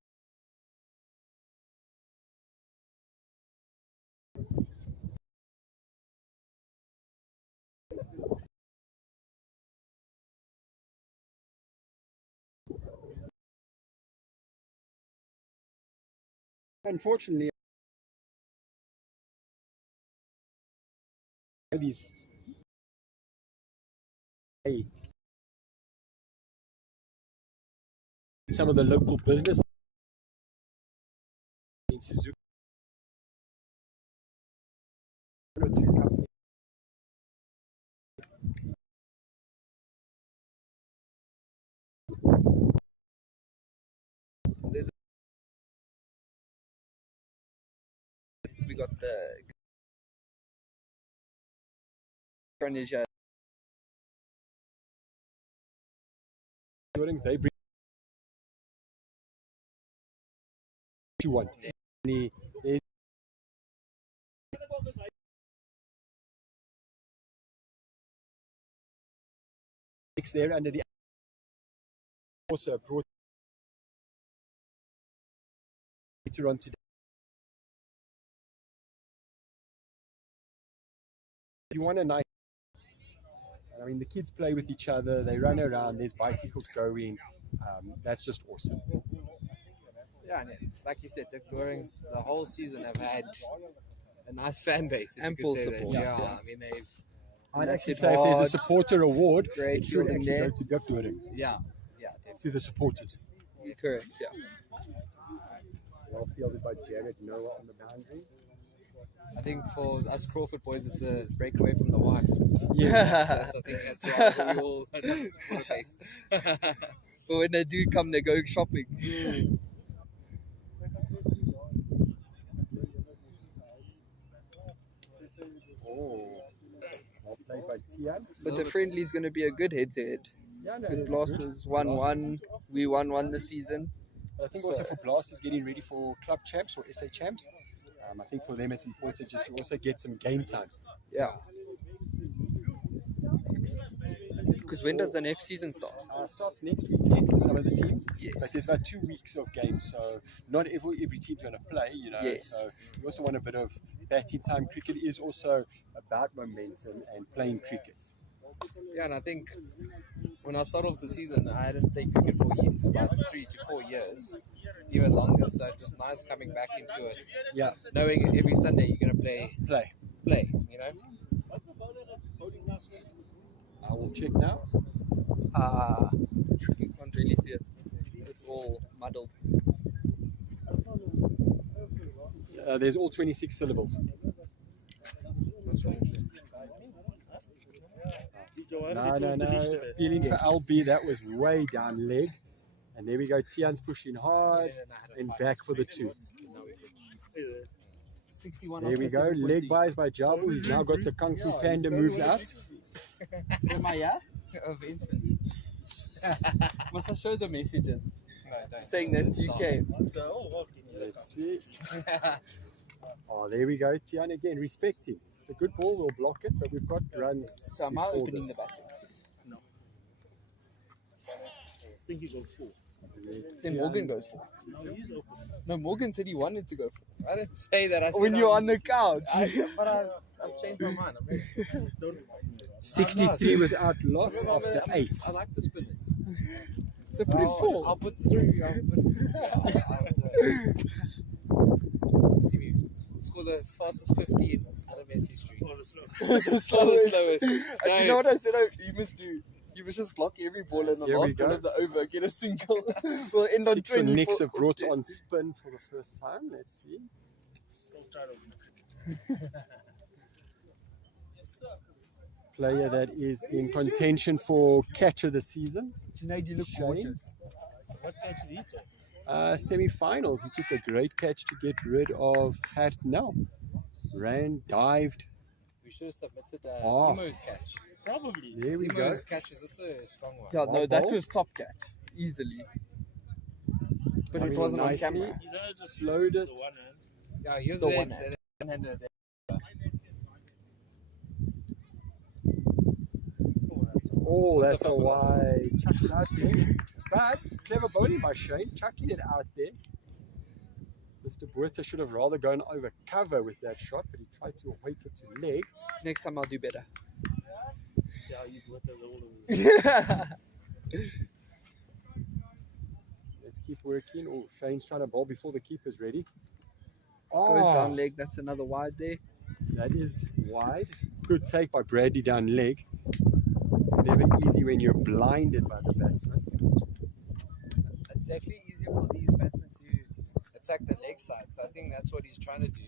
Unfortunately, these. Hey. Some of the local business in Suzuki. One or two companies. There's we got the Cronesia. Dikdorings, they bring what you want. There's there under the also brought later on today. You want a nice, I mean, the kids play with each other, they run around, there's bicycles going, that's just awesome. Yeah, and like you said, Dikdorings the whole season have had a nice fan base. Ample Say that. support. Yeah, Yeah. I mean they've. I'd That's actually it say if there's a hard. supporter award, Great it should feeling actually there. go to Dikdorings, Yeah, definitely. to the supporters. Correct, yeah. Well fielded by Jared Noah on the boundary. I think for us Crawford boys, it's a breakaway from the wife. Yeah. I think that's why we all support a base. But when they do come, they go shopping. Oh, well played by Tian. But the friendly is going to be a good head-to-head. Yeah, no, Because it's Blasters good. 1-1. We won this season. I think also for Blasters getting ready for club champs or SA champs. I think for them it's important just to also get some game time. Yeah. Because when does the next season start? Starts next weekend for some of the teams. Yes. But there's about 2 weeks of games, so not every team's going to play, you know. Yes. So you also want a bit of batting time. Cricket is also about momentum and playing cricket. Yeah, and I think when I started off the season, I hadn't played cricket for about 3 to 4 years, even longer. So it was nice coming back into it. Yeah. Knowing every Sunday you're going to Play. play, you know. I will check now. You can't really see it. It's all muddled. There's all 26 syllables. No. Feeling for LB, that was way down leg. And there we go. Tian's pushing hard and back for the 2. 61 There we go. Leg buys by Jabu. He's now got the Kung Fu Panda moves out. Am I here? Eventually. Must I show the messages? No, don't. Saying that you came. Let's see. Oh, there we go. Tian again, respecting. It's a good ball. We'll block it, but we've got runs. So am I before opening this. the batting? I think he goes 4. Then Morgan goes for. No, he's open. No, Morgan said he wanted to go for. I didn't say that. I said When you're on the couch. but I've changed my mind. I'm ready. 63 without loss after 8. I like the spinners. So put it four. I'll put 3. See me score the fastest 50 in LMS history. Or the slow. the slowest. And you know what I said you must do? You must just block every ball and the Here we last ball go. of the over, get a single. We'll end on 6 20. for Knicks have brought on spin for the first time. Let's see. Still tired of it. Player that is in contention for catch of the season. Junaid, you look Shane. gorgeous. What catch did he take? Semi-finals. He took a great catch to get rid of Hartnell. Ran, dived. We should have submitted Oh. Emo's catch. Probably. There we go. Emo's catch was also a strong one. Yeah, no, Well that bowled. was top catch. Easily. But Coming it wasn't on nicely. camera. He's only just Slowed it. the one hand. Yeah, he was The there. one hand. The one-hander there. Oh, that's a Put the bubble wide. Chucked it out there. But clever bowling by Shane, chucking it out there. Mr. Buerta should have rather gone over cover with that shot, but he tried to wake it to leg. Next time I'll do better. Yeah, you got the all Let's keep working. Oh, Shane's trying to bowl before the keeper's ready. Goes Oh, down leg, that's another wide there. that is wide. Good take by Bradley down leg. It's never easy when you're blinded by the batsman. It's definitely easier for these batsmen to attack the leg side. So I think that's what he's trying to do.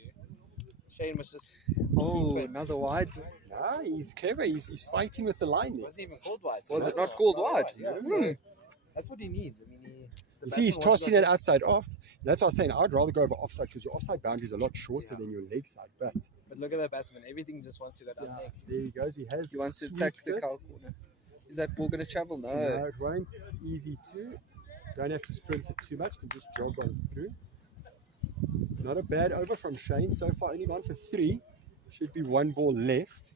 Shane must just Oh, keep it. another wide. Ah, he's clever. He's fighting with the line It there. wasn't even called wide. So Was that's it not called wide? Yeah, Mm. so that's what he needs. I mean, You see, he's tossing it outside off. That's what I was saying. I'd rather go over offside because your offside boundary is a lot shorter than your leg side. But But look at that batsman. Everything just wants to go down leg. there he goes. He wants to attack the sweeped it. cow corner. Is that ball going to travel? No. No, it won't. Easy too. Don't have to sprint it too much. You can just jog on through. Not a bad over from Shane. So far, only gone for 3. Should be 1 ball left.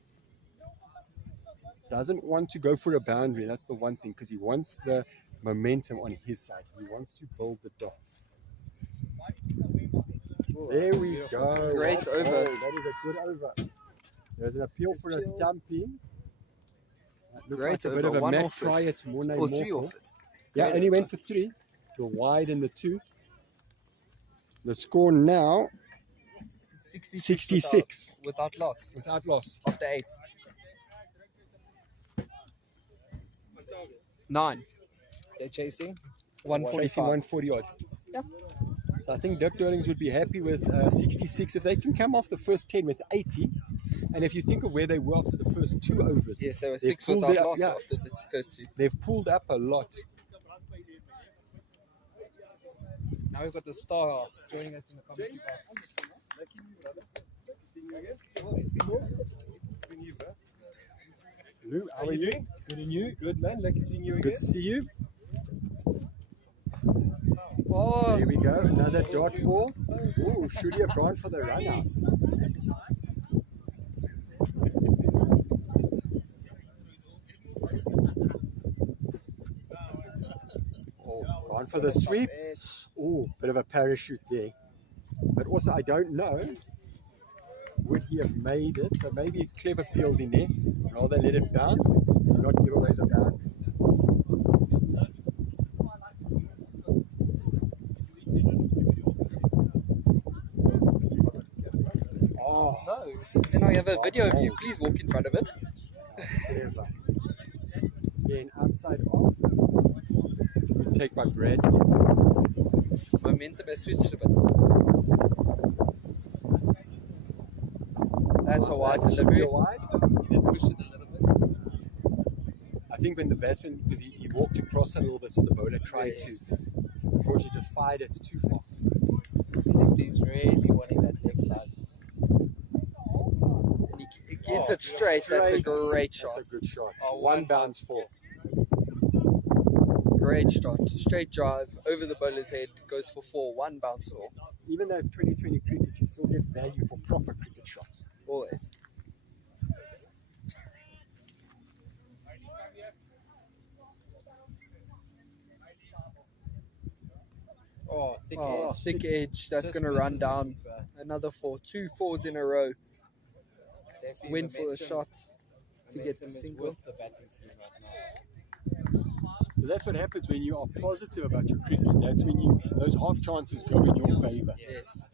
Doesn't want to go for a boundary. That's the one thing because he wants the momentum on his side. He wants to build the dots. There we go. Great Oh, over. that is a good over. There's an appeal for a stumping. That looked Great like a bit over. of a 1 Mac off prior it. to Morne Or 3 Morkel. off it. Yeah, Great only over. went for 3. The wide and the 2. The score now 66 Without loss. without loss. After 8. 9. They're chasing. Chasing 145. 140 odd. Yeah. So I think Dikdorings would be happy with 66 if they can come off the first 10 with 80. And if you think of where they were after the first 2 overs, Yes, they were they've 6 pulled without it up, loss yeah. after the first 2. They've pulled up a lot. Now we've got the star joining us in the commentary box. Lou, how are you? Good and you? Good man, lucky seeing you again. Good to see you. Oh, There we go, another dot ball. Ooh, should he have gone for the run out? Oh, gone for the sweep. Ooh, bit of a parachute there. But also, I don't know, would he have made it? So maybe clever fielding there. Rather let it bounce, not give away the boundary. Oh, no. Then I have a video of you. Please walk in front of it. clever. Again, outside off. Good take by Bradley. Momentum has switched a bit. That's a wide That's delivery. real wide. They pushed it a little bit. I think when the batsman, because he walked across a little bit, so the bowler tried to. Unfortunately, just fired it too far. Lefty's really wanting that leg side. And he gets it straight. That's a great shot. That's a good shot. Oh, One bounce for. Great shot. Straight drive over the bowler's head. Goes for 4. 1 bounce 4. Even though it's 2020 cricket, you still get value for proper cricket shots. Always. Oh, thick Oh, edge. thick edge. That's Just going to run misses down. the keeper. Another 4. 2 4s in a row. Definitely Win for the momentum- shot to get the momentum is single. with the batting team right now. But that's what happens when you are positive about your cricket. That's when those half chances go in your favour. Yes.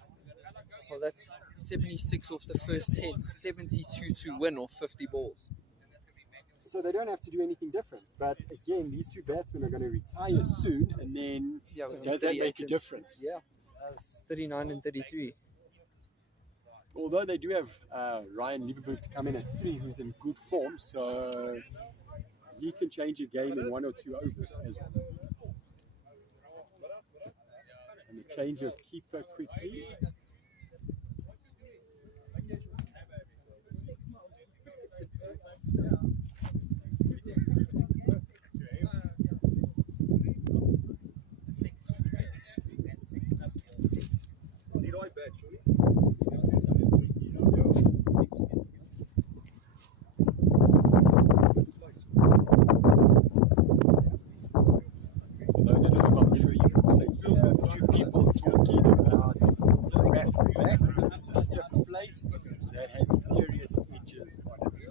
Well, that's 76 off the first 10. 72 to win off 50 balls. So they don't have to do anything different. But again, these 2 batsmen are going to retire soon, and then Yeah, does that make a 38 difference? Yeah. 39 and 33. Although they do have Ryan Lieberberg to come in at 3, who's in good form, so he can change a game in 1 or 2 overs as well. And the change of keeper quickly. For those that don't know, I'm sure you can also experience a few people talking about the raffle back. It's a stick place that has serious edges on it.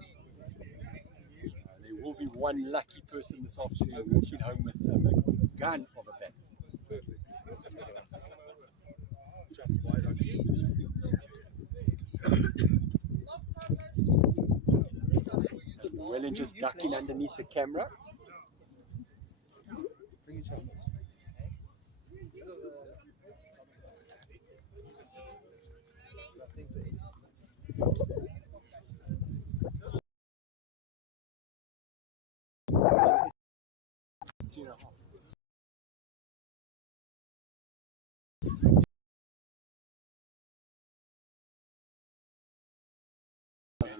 There will be one lucky person this afternoon walking home with a gun of a bat. Llewellyn just ducking underneath the camera. Bring it up. So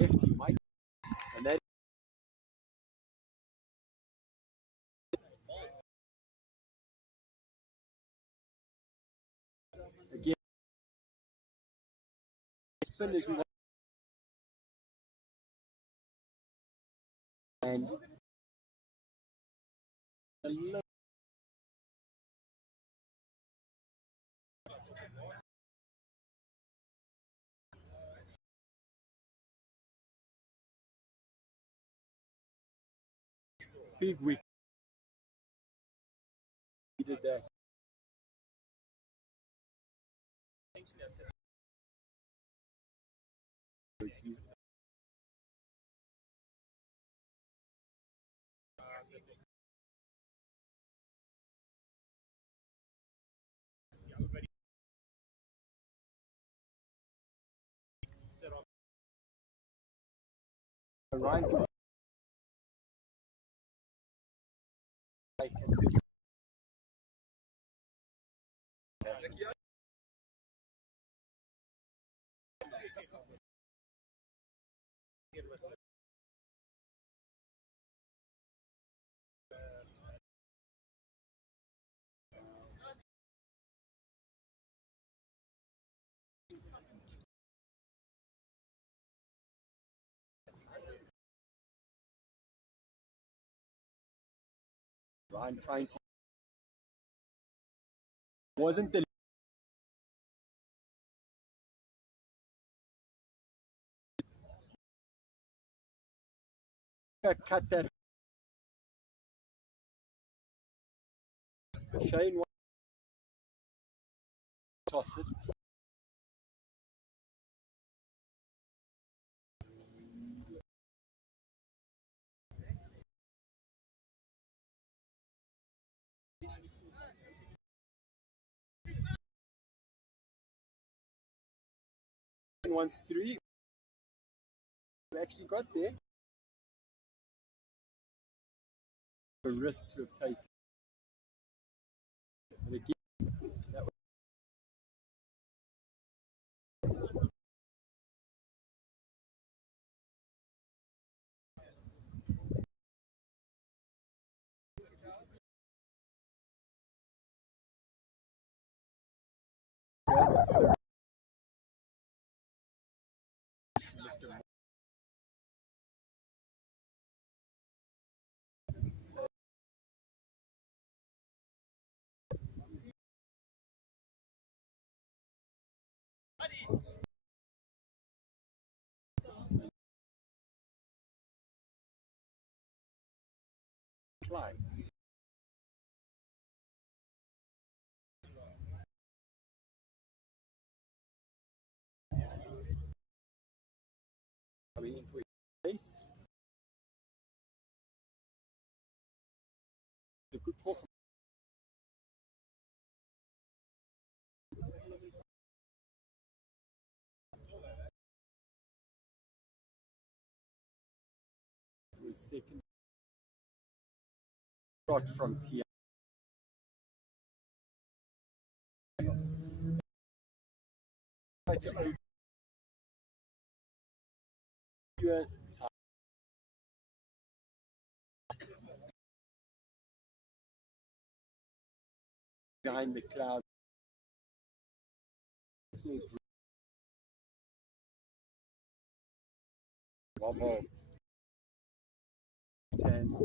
Hefty Mike. And that again, spin as we want. And a little big week. He did that. He's Ryan can take it to Ryan trying to wasn't the cut that Shane toss it. Once three. We actually got there. A risk to have taken. And again, that was Mr. Klein. Coming in for his face. The good pull from his second shot from Tia. Try to move your time. Behind the cloud. Wobble. Tens.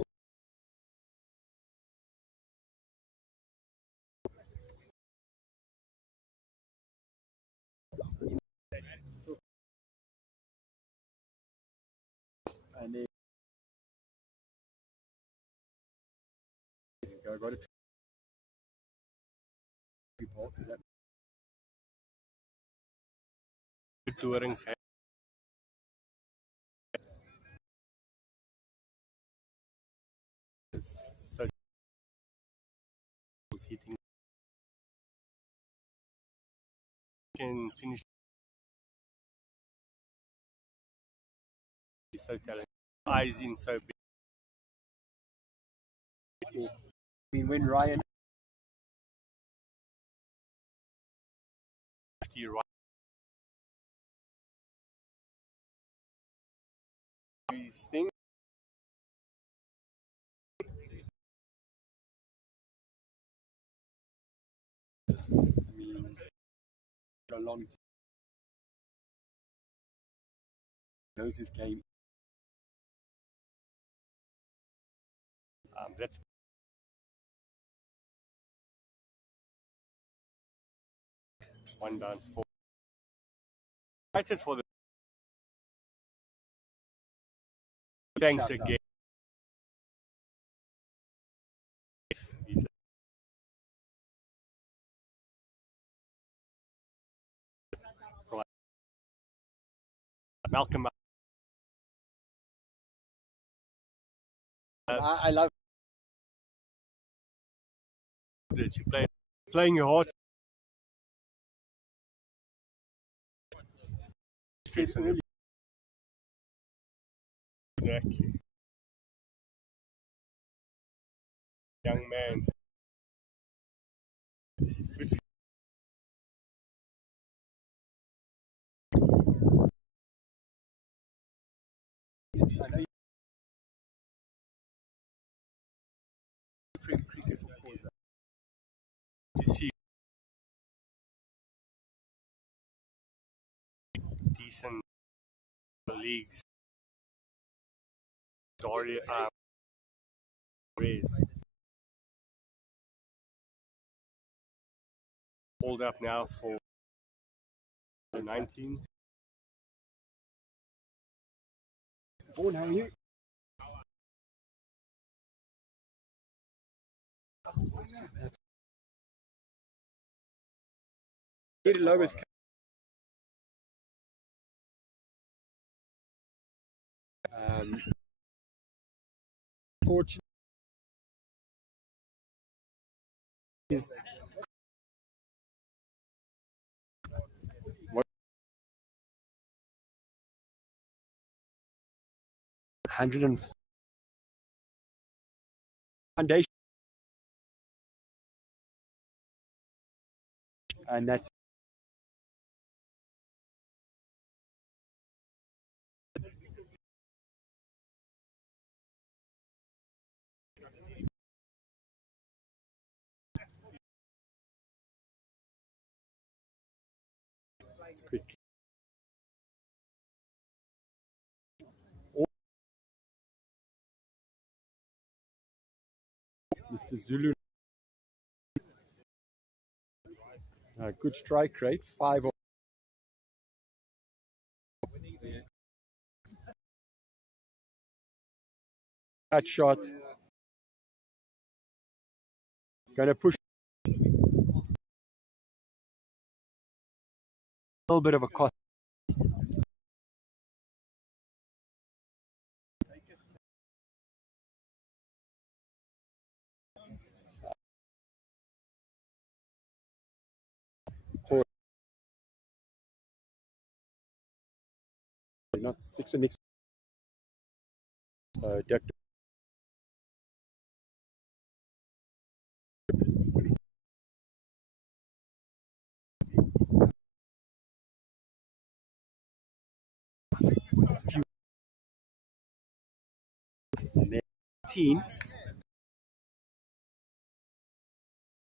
And then go to people. Is that Dikdorings so was hitting. Can finish. He's so talented. Eyes in so big. I mean, when Ryan His thing. I mean, a long time. Knows his game. That's one bounce for. Excited for the. Thanks Shout out. again. Right. Malcolm. I love that you playing your heart. Exactly. Young man. Good. I know Supreme Cricket for Causa. To see decent leagues. Doria race. Hold up now for the 19th. Vaughan, how are you? That's lowest. Fortunately, is what 100 and foundation, and that's quick. Mr. Zulu, good strike rate, 5 or cut shot. Going to push a little bit of a cost. Not 6 for Nick. Dirk. Few. And then 18.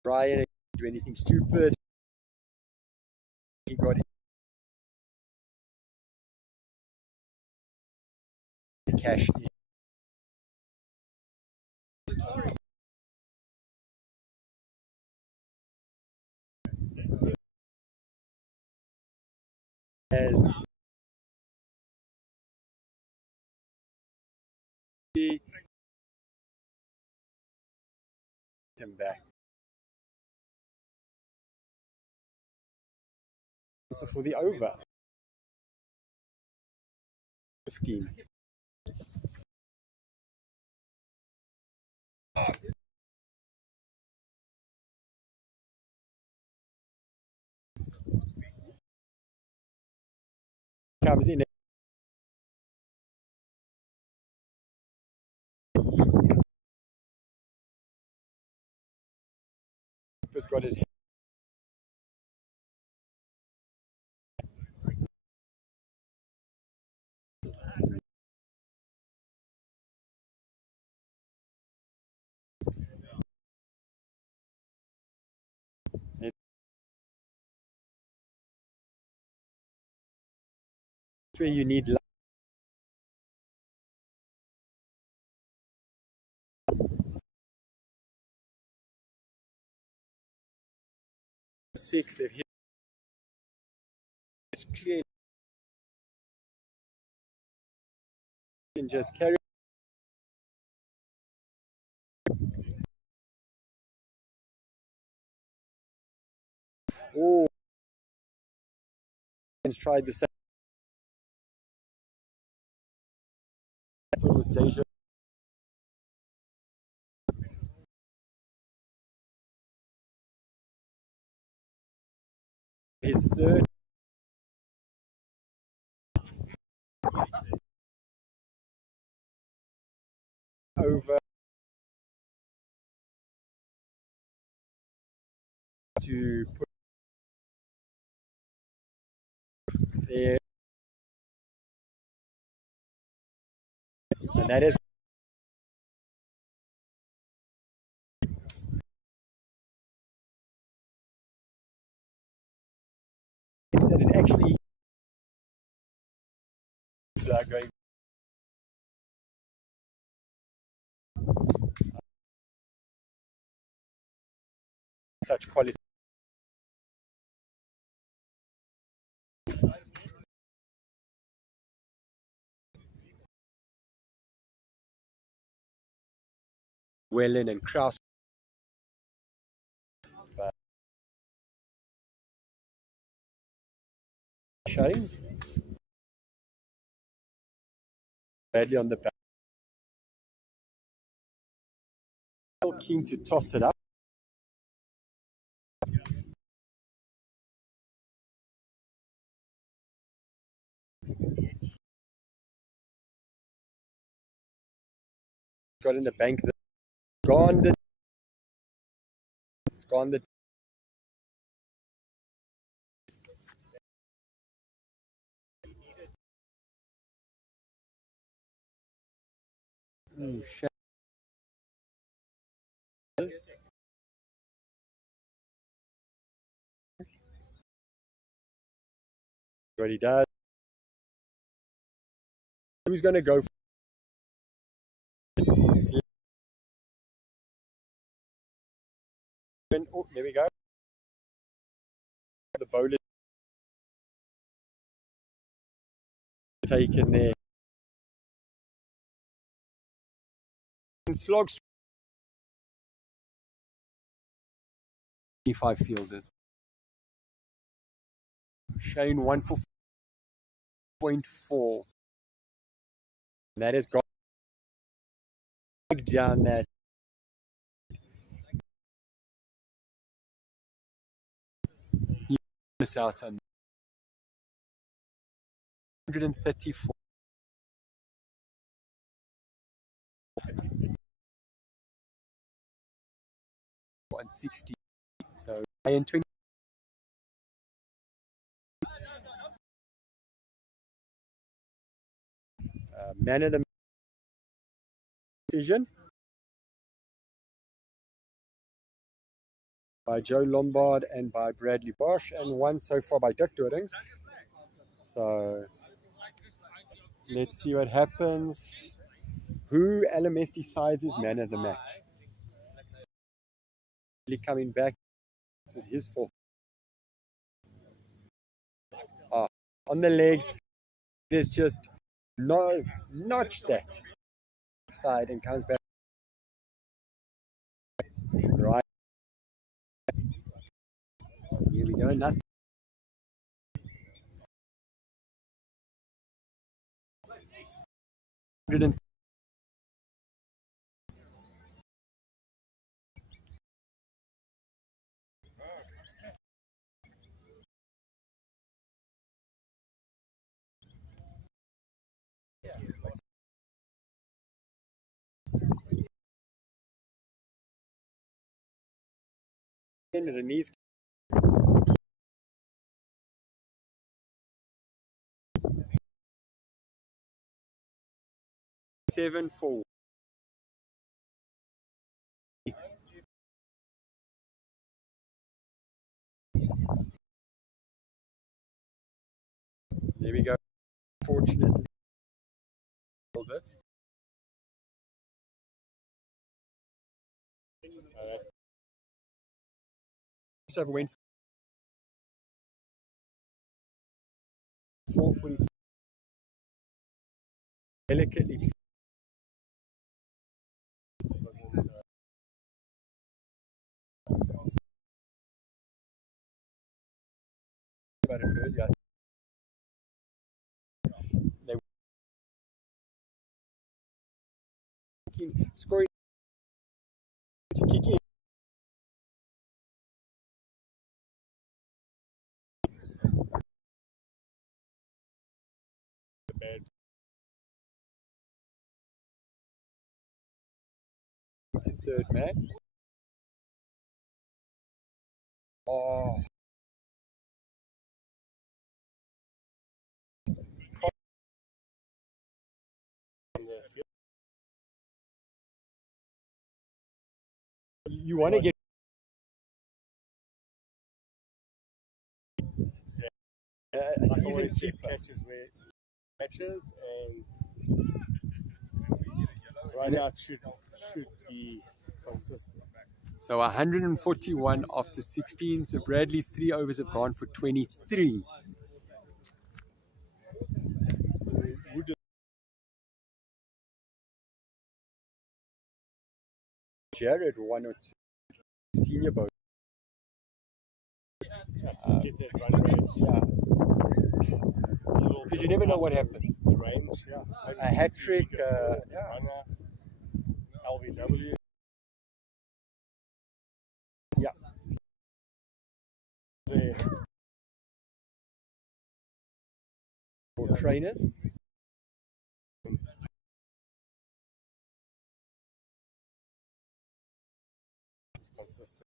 Ryan didn't do anything stupid. He got the cash. As him back. So for the over 15. comes in. Has got his head. Where you need six. They've hit it's clear and just carry. Oh, and tried the same. It was Deja. His third. Over to put there, and that is said it actually is going such quality. Wellen and Kraus, but showing badly on the back. Keen to toss it up. Got in the bank. Gone the. It's gone the. Shit. What he does. Who's going to go? Oh, there we go. The bowler taken there. And slogs 25 fielders. Shane 1 for 0.4. That has gone down that. This out on 134. And 60. So in 20. Man of the decision by Joe Lombard and by Bradley Bosch, and one so far by Dikdorings. So let's see what happens. Who LMS decides is man of the match? Really coming back. This is his fault. On the legs, it is just notch that side and comes back. Right. Here we go. Nothing. And Renee's 7-4. There we go. Fortunately, a little bit. Just over went 4:40. Delicately. About it earlier. They were scoring to kick in. Bad. To third man. Oh. You want to get a season keeper. Catches where matches and right now it should be consistent. So 141 after 16. So Bradley's 3 overs have gone for 23. Jared 1 or 2 senior boat. Yeah, just get that run rate. Yeah. Because you never know what happens. The range, yeah. A hat trick, yeah. yeah. Runner, LBW. Yeah. For trainers. It's consistent.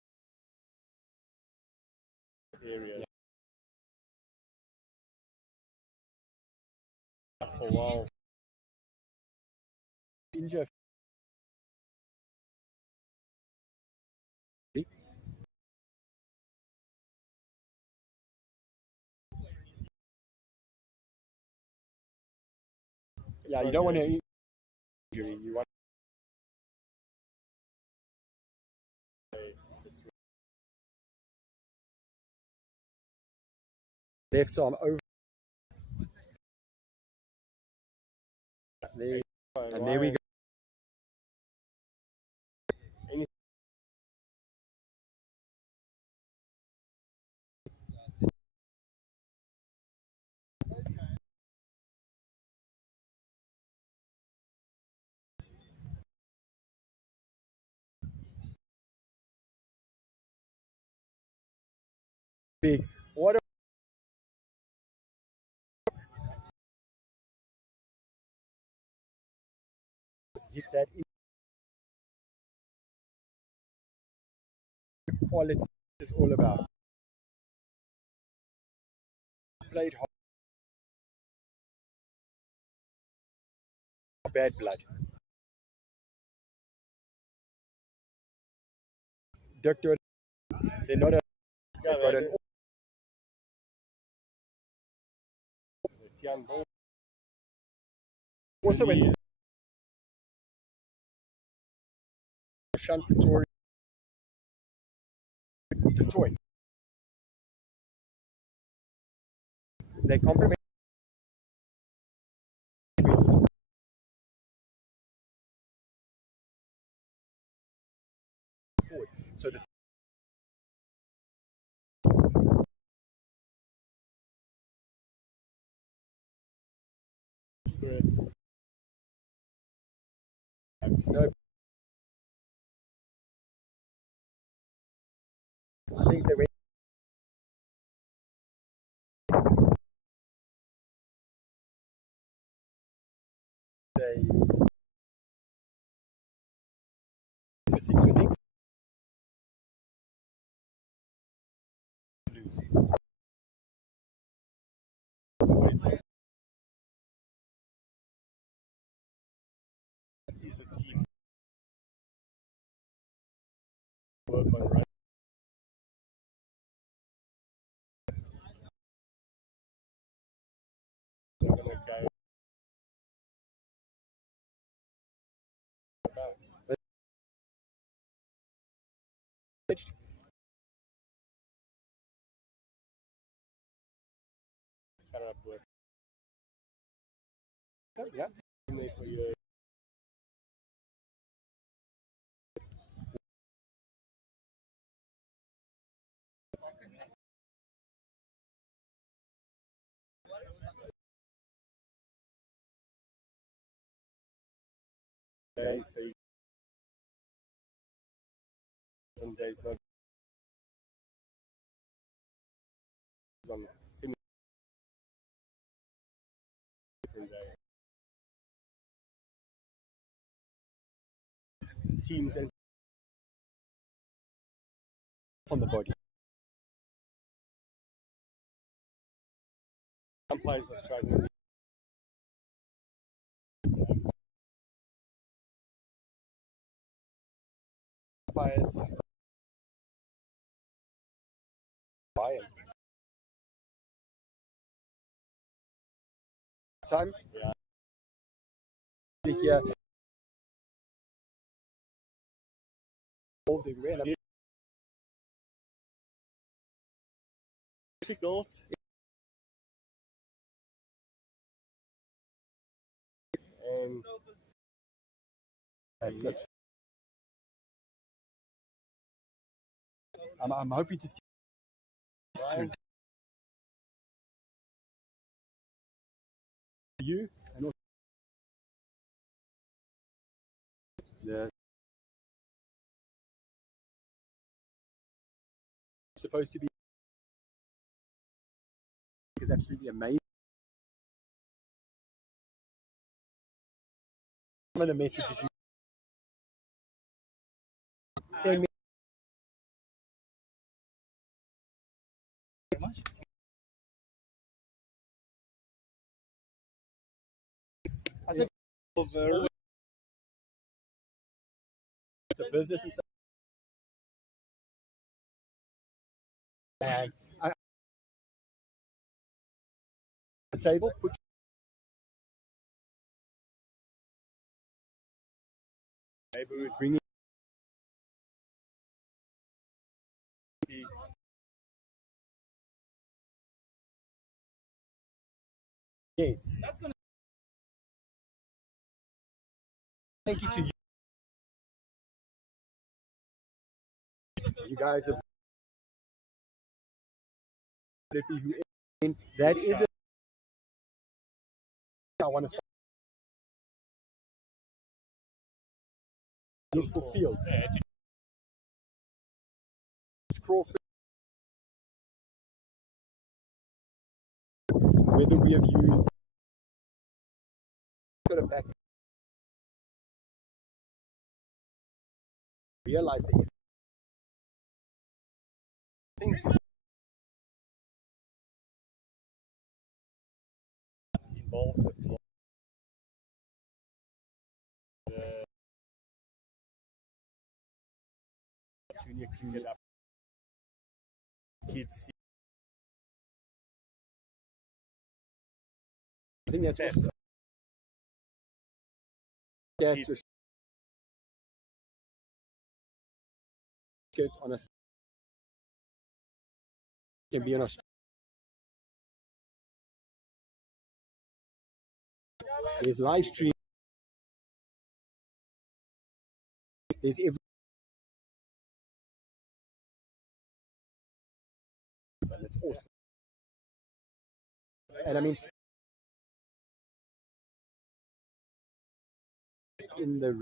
Area. Yeah. For a while. Injure. Yeah, you don't want to injury. You want left arm over. There, and there we go. Big. What a hit that in quality is all about. Played hard. Bad blood. Dikdorings, they're not a. They've got an also when Shunt Pretoria, the toy. They complement. So the no, I think they went. They for 6 weeks. Is a team work on right. They're gonna go cut up with Yeah. for your day, so you some days not on semi different day. Teams and From the body. some players are struggling. Players. Bayern. Time. Yeah. Here. Holding man. Difficult. And That's it. I'm hoping to see you and also the supposed to be is absolutely amazing. Some of the messages you 10 minutes. I think it's a business and stuff. And the table, put neighborhood bring it. Yes. That's gonna. Thank you to you. You guys have. That is it. I want to look for fields. Crawfish. Whether we have used put it back. Realize that I think involved with the junior cricket up kids. I think that's also, that's Kids. good on a can be on a there's live stream, there's every that's awesome. And I mean in the